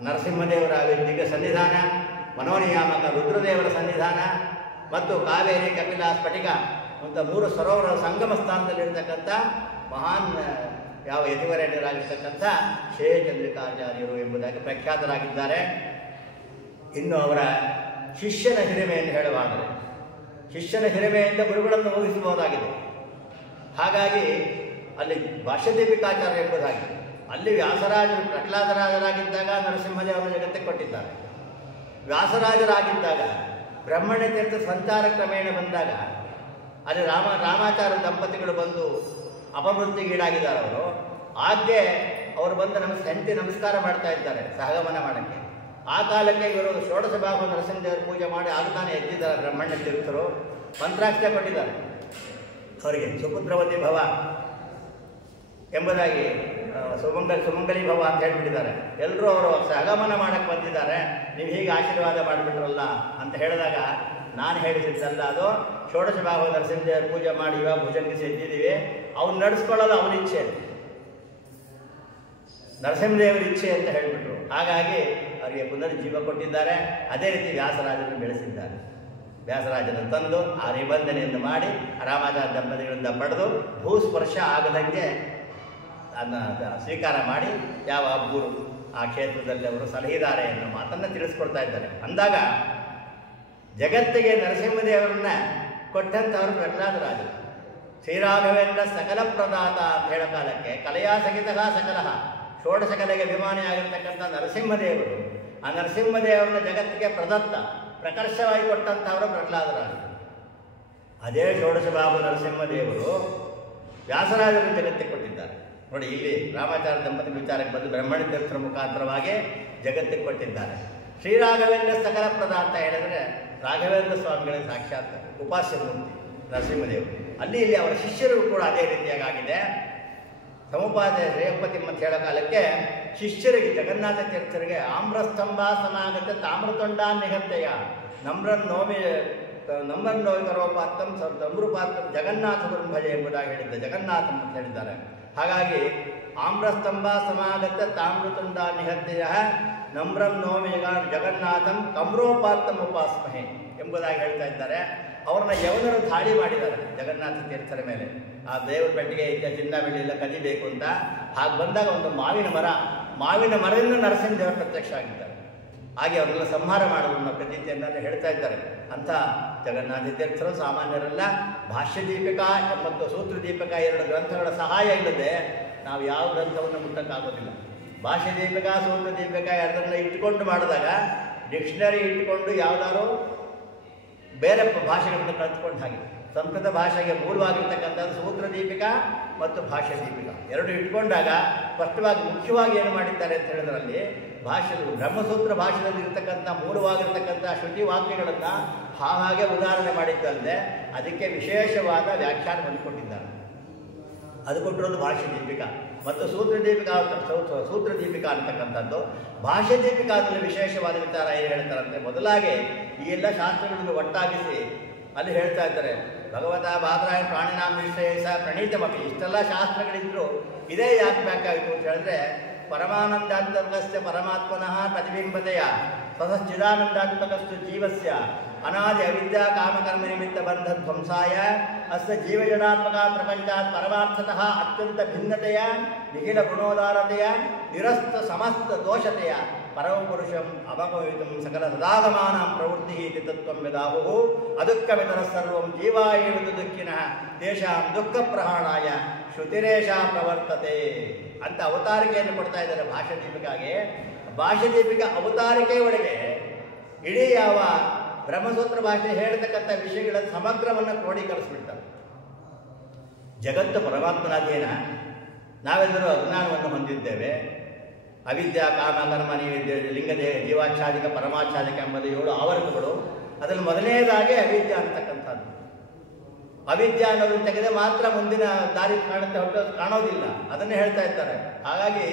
ನರಸಿಂಹದೇವರ ದಿವ್ಯ ಸನ್ನಿಧಾನ, ಮನೋನಿಯಾಮಕ ರುದ್ರದೇವರ ಸನ್ನಿಧಾನ ಮತ್ತು ಕಾವೇರಿ, ಕಪಿಲ, ಸ್ಫಟಿಕ ಅಂತ 3 ಸರೋವರ ಸಂಗಮ ಸ್ಥಾನದಲ್ಲಿರ್ತಕ್ಕಂಥ ಮಹಾನ್ ಯಾವ ಯತಿವರೇಣ್ಯರಾಗಿರ್ತಕ್ಕಂಥ ಶೇಷಚಂದ್ರಿಕಾಚಾರ್ಯರು ಎಂಬುದಾಗಿ ಪ್ರಖ್ಯಾತರಾಗಿದ್ದಾರೆ. ಇನ್ನು ಅವರ ಶಿಷ್ಯನ ಹಿರಿಮೆಯನ್ನು ಹೇಳುವಾದರೆ ಶಿಷ್ಯನ ಹಿರಿಮೆಯಿಂದ ಗುರುಗಳನ್ನು ಊಹಿಸಬಹುದಾಗಿದೆ. ಹಾಗಾಗಿ ಅಲ್ಲಿ ಭಾಷ್ಯದೀಪಿಕಾಚಾರ್ಯ ಎಂಬುದಾಗಿ ಅಲ್ಲಿ ವ್ಯಾಸರಾಜರು ಪ್ರಹ್ಲಾದರಾಜರಾಗಿದ್ದಾಗ ನರಸಿಂಹದೇವರ ಜಗತ್ತಿಗೆ ಕೊಟ್ಟಿದ್ದಾರೆ. ವ್ಯಾಸರಾಜರಾಗಿದ್ದಾಗ ಬ್ರಹ್ಮಣ್ಯ ತೀರ್ಥ ಸಂಚಾರ ಕ್ರಮೇಣ ಬಂದಾಗ ಅಲ್ಲಿ ರಾಮಾಚಾರ್ಯ ದಂಪತಿಗಳು ಬಂದು ಅಪಮೃತ್ಯುಗೀಡಾಗಿದ್ದಾರೆ. ಆಗ್ಗೆ ಅವರು ಬಂದು ಹೆಂಡತಿ ನಮಸ್ಕಾರ ಮಾಡ್ತಾ ಇದ್ದಾರೆ ಸಹಗಮನ ಮಾಡೋಕ್ಕೆ. ಆ ಕಾಲಕ್ಕೆ ಇವರು ಷೋಡಶ ಭಾಗ ನರಸಿಂಹದೇವರು ಪೂಜೆ ಮಾಡಿ ಆಗತಾನೆ ಎದ್ದಿದ್ದಾರೆ. ಬ್ರಹ್ಮಣ್ಯ ತೀರ್ಥರು ಮಂತ್ರಾಕ್ಷರ ಕೊಟ್ಟಿದ್ದಾರೆ ಅವರಿಗೆ, ಸುಪುತ್ರವತಿ ಭವ ಎಂಬುದಾಗಿ, ಸುಮಂಗಲಿ ಭವ ಅಂತ ಹೇಳ್ಬಿಟ್ಟಿದ್ದಾರೆ. ಎಲ್ಲರೂ ಅವರು ಸಹಗಮನ ಮಾಡಕ್ಕೆ ಬಂದಿದ್ದಾರೆ, ನೀವು ಹೀಗೆ ಆಶೀರ್ವಾದ ಮಾಡಿಬಿಟ್ರಲ್ಲ ಅಂತ ಹೇಳಿದಾಗ ನಾನು ಹೇಳಿದ್ದಲ್ಲ, ಅದು ಷೋಡಶ ಭಾಗ ನರಸಿಂಹದೇವರು ಪೂಜೆ ಮಾಡಿ ಇವಾಗ ಭುಜಂಗಿಸಿ ಎದ್ದಿದ್ದೀವಿ, ಅವ್ನು ನಡೆಸ್ಕೊಳ್ಳೋದು ಅವನ ಇಚ್ಛೆ, ನರಸಿಂಹದೇವರ ಇಚ್ಛೆ ಅಂತ ಹೇಳಿಬಿಟ್ರು. ಹಾಗಾಗಿ ಅವರಿಗೆ ಪುನರ್ಜೀವ ಕೊಟ್ಟಿದ್ದಾರೆ. ಅದೇ ರೀತಿ ವ್ಯಾಸರಾಜರನ್ನು ಬೆಳೆಸಿದ್ದಾರೆ. ವ್ಯಾಸರಾಜರನ್ನು ತಂದು ಆ ನಿಬಂಧನೆಯನ್ನು ಮಾಡಿ ರಾಮಾಚಾರ್ಯ ದಂಪತಿಗಳಿಂದ ಪಡೆದು ಭೂಸ್ಪರ್ಶ ಆಗದಂಗೆ ಅದನ್ನು ಸ್ವೀಕಾರ ಮಾಡಿ ಯಾವ ಗುರು ಆ ಕ್ಷೇತ್ರದಲ್ಲಿ ಅವರು ಸಲಹಿದ್ದಾರೆ ಎನ್ನುವ ಮಾತನ್ನು ತಿಳಿಸ್ಕೊಡ್ತಾ ಇದ್ದಾರೆ. ಅಂದಾಗ ಜಗತ್ತಿಗೆ ನರಸಿಂಹದೇವರನ್ನ ಕೊಟ್ಟಂಥವರು ಪ್ರಹ್ಲಾದರಾಜರು. ಶ್ರೀರಾಘವೇಂದ್ರ ಸಕಲ ಪ್ರದಾತ ಅಂತ ಹೇಳೋ ಕಾಲಕ್ಕೆ ಕಲೆಯ ಸಹಿತ ಸಕಲಹ ಷೋಡಶ ಕಲೆಗೆ ಅಭಿಮಾನಿಯಾಗಿರ್ತಕ್ಕಂಥ ನರಸಿಂಹದೇವರು, ಆ ನರಸಿಂಹದೇವರನ್ನ ಜಗತ್ತಿಗೆ ಪ್ರಕರ್ಷವಾಗಿ ಕೊಟ್ಟಂಥವರು ಪ್ರಹ್ಲಾದರಾಜರು. ಅದೇ ಷೋಡಶ ಬಾಬು ನರಸಿಂಹದೇವರು ವ್ಯಾಸರಾಜರನ್ನು ಜಗತ್ತಿಗೆ ಕೊಟ್ಟಿದ್ದಾರೆ. ನೋಡಿ, ಇಲ್ಲಿ ರಾಮಾಚಾರ್ಯ ದಂಪತಿ ವಿಚಾರಕ್ಕೆ ಬಂದು ಬ್ರಹ್ಮಣ್ಯ ತೀರ್ಥರ ಮುಖಾಂತರವಾಗಿ ಜಗತ್ತಿಗೆ ಕೊಟ್ಟಿದ್ದಾರೆ. ಶ್ರೀರಾಘವೇಂದ್ರ ಸಕಲ ಪ್ರದಾತ ಅಂತ ಹೇಳಿದ್ರೆ ರಾಘವೇಂದ್ರ ಸ್ವಾಮಿಗಳ ಸಾಕ್ಷಾತ್ ಉಪಾಸ್ಯ ಮೂರ್ತಿ ನರಸಿಂಹದೇವರು. ಅಲ್ಲಿ ಇಲ್ಲಿ ಅವರ ಶಿಷ್ಯರು ಕೂಡ ಅದೇ ರೀತಿಯಾಗಿದೆ. ಸಮುಪಾಧ್ಯಾಯ ಶ್ರೇಯಪತಿ ಅಂತ ಹೇಳೋ ಕಾಲಕ್ಕೆ ಶಿಷ್ಯರಿಗೆ ಜಗನ್ನಾಥ ತೀರ್ಥರಿಗೆ ಆಮ್ರಸ್ತಂಭ ಸಮಾಗತ ತಾಮ್ರತೊಂಡ ನಿಹತ್ತೆಯ ನಮ್ರನ್ ನೋವಿ ಕರೋಪಾತ್ತಂ ತಮ್ರುಪಾತ್ತಂ ಜಗನ್ನಾಥ ಗುರುಭಜೆ ಎಂಬುದಾಗಿ ಹೇಳಿದ್ದ ಜಗನ್ನಾಥ ಅಂತ ಹೇಳಿದ್ದಾರೆ. ಹಾಗಾಗಿ ಆಮ್ರಸ್ತಂಭ ಸಮಾಗತ ತಾಮ್ರತೊಂಡ ನಿಹತ್ತೆಯ ನಮ್ರಂ ನೋಮೇಗ ಜಗನ್ನಾಥಂ ಕಮ್ರೋಪಾತ್ತಂ ಉಪಾಸ್ಮಹೆ ಎಂಬುದಾಗಿ ಹೇಳ್ತಾ ಇದ್ದಾರೆ. ಅವ್ರನ್ನ ಯವನರು ದಾಳಿ ಮಾಡಿದ್ದಾರೆ ಜಗನ್ನಾಥ ತೀರ್ಥರ ಮೇಲೆ. ಆ ದೇವರ ಬೆಟ್ಟಿಗೆ ಈಗ ಚಿನ್ನ ಬೆಳ್ಳಿ ಎಲ್ಲ ಕದಿಬೇಕು ಅಂತ. ಹಾಗೆ ಬಂದಾಗ ಒಂದು ಮಾವಿನ ಮರದಿಂದ ನರಸಿಂಹದೇವರು ಪ್ರತ್ಯಕ್ಷ ಆಗಿದ್ದಾರೆ. ಹಾಗೆ ಅವರೆಲ್ಲ ಸಂಹಾರ ಮಾಡುವ ಪ್ರತೀತಿಯನ್ನೆಲ್ಲ ಹೇಳ್ತಾ ಇದ್ದಾರೆ. ಅಂಥ ಜಗನ್ನಾಥ ತೀರ್ಥರು ಸಾಮಾನ್ಯರೆಲ್ಲ. ಭಾಷ್ಯ ದೀಪಿಕಾ ಮತ್ತು ಸೂತ್ರ ದೀಪಿಕಾ ಎರಡು ಗ್ರಂಥಗಳ ಸಹಾಯ ಇಲ್ಲದೆ ನಾವು ಯಾವ ಗ್ರಂಥವನ್ನು ಮುಟ್ಟಕ್ಕಾಗೋದಿಲ್ಲ. ಭಾಷ್ಯ ದೀಪಿಕಾ ಸೂತ್ರ ದೀಪಿಕಾ ಎರಡನ್ನ ಇಟ್ಟುಕೊಂಡು ಮಾಡಿದಾಗ ಡಿಕ್ಷನರಿ ಇಟ್ಟುಕೊಂಡು ಯಾವುದಾದ್ರು ಬೇರೆ ಭಾಷೆಗಳನ್ನು ಕಲ್ತ್ಕೊಂಡು ಹಾಗೆ ಸಂಸ್ಕೃತ ಭಾಷೆಗೆ ಮೂಲವಾಗಿರ್ತಕ್ಕಂಥದ್ದು ಸೂತ್ರ ದೀಪಿಕಾ ಮತ್ತು ಭಾಷ್ಯ ದೀಪಿಕಾ ಎರಡು ಇಟ್ಕೊಂಡಾಗ ಸ್ಪಷ್ಟವಾಗಿ ಮುಖ್ಯವಾಗಿ ಏನು ಮಾಡಿದ್ದಾರೆ ಅಂತ ಹೇಳಿದ್ರಲ್ಲಿ ಬ್ರಹ್ಮಸೂತ್ರ ಭಾಷೆಯಲ್ಲಿ ಇರ್ತಕ್ಕಂಥ ಮೂಲವಾಗಿರ್ತಕ್ಕಂಥ ಶ್ರುತಿ ವಾಕ್ಯಗಳನ್ನು ಹಾಗೆ ಉದಾಹರಣೆ ಮಾಡಿದ್ದಲ್ಲದೆ ಅದಕ್ಕೆ ವಿಶೇಷವಾದ ವ್ಯಾಖ್ಯಾನ ಹೊಂದಿಕೊಂಡಿದ್ದಾರೆ. ಅದು ಕೊಟ್ಟಿರೋದು ಭಾಷ್ಯ ದೀಪಿಕಾ ಮತ್ತು ಸೂತ್ರ ದೀಪಿಕಾ ಅಂತಕ್ಕಂಥದ್ದು. ಭಾಷ್ಯ ದೀಪಿಕಾದಲ್ಲಿ ವಿಶೇಷವಾದ ವಿಚಾರ ಏನು ಹೇಳ್ತಾರಂತೆ, ಮೊದಲಾಗಿ ಈ ಎಲ್ಲ ಶಾಸ್ತ್ರಗಳನ್ನು ಒಟ್ಟಾಗಿಸಿ ಅಲ್ಲಿ ಹೇಳ್ತಾ ಇದ್ದಾರೆ, ಭಗವತ ಬಾದ್ರಾಯ ಪ್ರಾಣಿನಾಮ ವಿಷಯ ಪ್ರಣೀತಮಪಿ. ಇಷ್ಟೆಲ್ಲ ಶಾಸ್ತ್ರಗಳಿದ್ರು ಇದೇ ಯಾಕೆ ಬೇಕಾಯಿತು ಅಂತ ಹೇಳಿದ್ರೆ, ಪರಮಾನಂದಾತ್ಮಕಸ್ಯ ಪರಮಾತ್ಮನಃ ಪ್ರತಿಬಿಂಬತೆಯ ಸ್ವತಶ್ಚಿದಾನಂದಾತ್ಮಕಸ್ತು ಜೀವಸ್ಯ ಅನಾದಿ ಅವಿದ್ಯಾ ಕಾಮಕರ್ಮ ನಿಮಿತ್ತ ಬಂಧ ಧ್ವಂಸಾಯ ಅಸ್ಯ ಜೀವಜಡಾತ್ಮಕ ಪ್ರಪಂಚಾತ್ ಪರಮಾರ್ಥತಃ ಅತ್ಯಂತ ಭಿನ್ನತೆಯ ನಿಖಿಲ ಗುಣೋದಾರತೆಯ ನಿರಸ್ತ ಸಮಸ್ತ ದೋಷತೆಯ ಪರಮಪುರುಷಂ ಅಪಕವಿತಂ ಸಕಲ ಸದಾಗಮಾನ ಪ್ರವೃತ್ತಿ ಇತಿ ತತ್ವಂ ಯದಾಹುಃ ಅದುಃಖಮಿತರ ಸರ್ವಂ ಜೀವಾಯೇವಿದು ದುಃಖಿನಃ ತೇಷಾಂ ದುಃಖ ಪ್ರಹಾಣಾಯ ಶ್ರುತಿರೇಷಾ ಪ್ರವರ್ತತೆ ಅಂತ ಅವತಾರಿಕೆಯನ್ನು ಕೊಡ್ತಾ ಇದ್ದಾರೆ ಭಾಷ್ಯ ದೀಪಿಕಾಗೆ. ಭಾಷ್ಯ ದೀಪಿಕಾ ಅವತಾರಿಕೆ ಒಳಗೆ ಇಡೀ ಯಾವ ಬ್ರಹ್ಮಸೂತ್ರ ಭಾಷೆ ಹೇಳ್ತಕ್ಕಂಥ ವಿಷಯಗಳ ಸಮಗ್ರವನ್ನು ಕ್ರೋಢೀಕರಿಸ್ಬಿಡ್ತಾರೆ. ಜಗತ್ತು ಪರಮಾತ್ಮನಾಧೀನ, ನಾವೆಲ್ಲರೂ ಅಜ್ಞಾನವನ್ನು ಹೊಂದಿದ್ದೇವೆ. ಅವಿದ್ಯಾ ಕಾಮ ಕರ್ಮ ಲಿಂಗದೇಹ ಜೀವಾಚ್ಛಾದಿಕ ಪರಮಾಚ್ಛಾದಿಕ ಎಂಬುದು 7 ಆವರಣಗಳು. ಅದರಲ್ಲಿ ಮೊದಲನೇದಾಗಿ ಅವಿದ್ಯಾ ಅಂತಕ್ಕಂಥದ್ದು. ಅವಿದ್ಯಾ ಅನ್ನೋದನ್ನು ತೆಗೆದೇ ಮಾತ್ರ ಮುಂದಿನ ದಾರಿ ಕಾಣೋದಿಲ್ಲ, ಅದನ್ನೇ ಹೇಳ್ತಾ ಇದ್ದಾರೆ. ಹಾಗಾಗಿ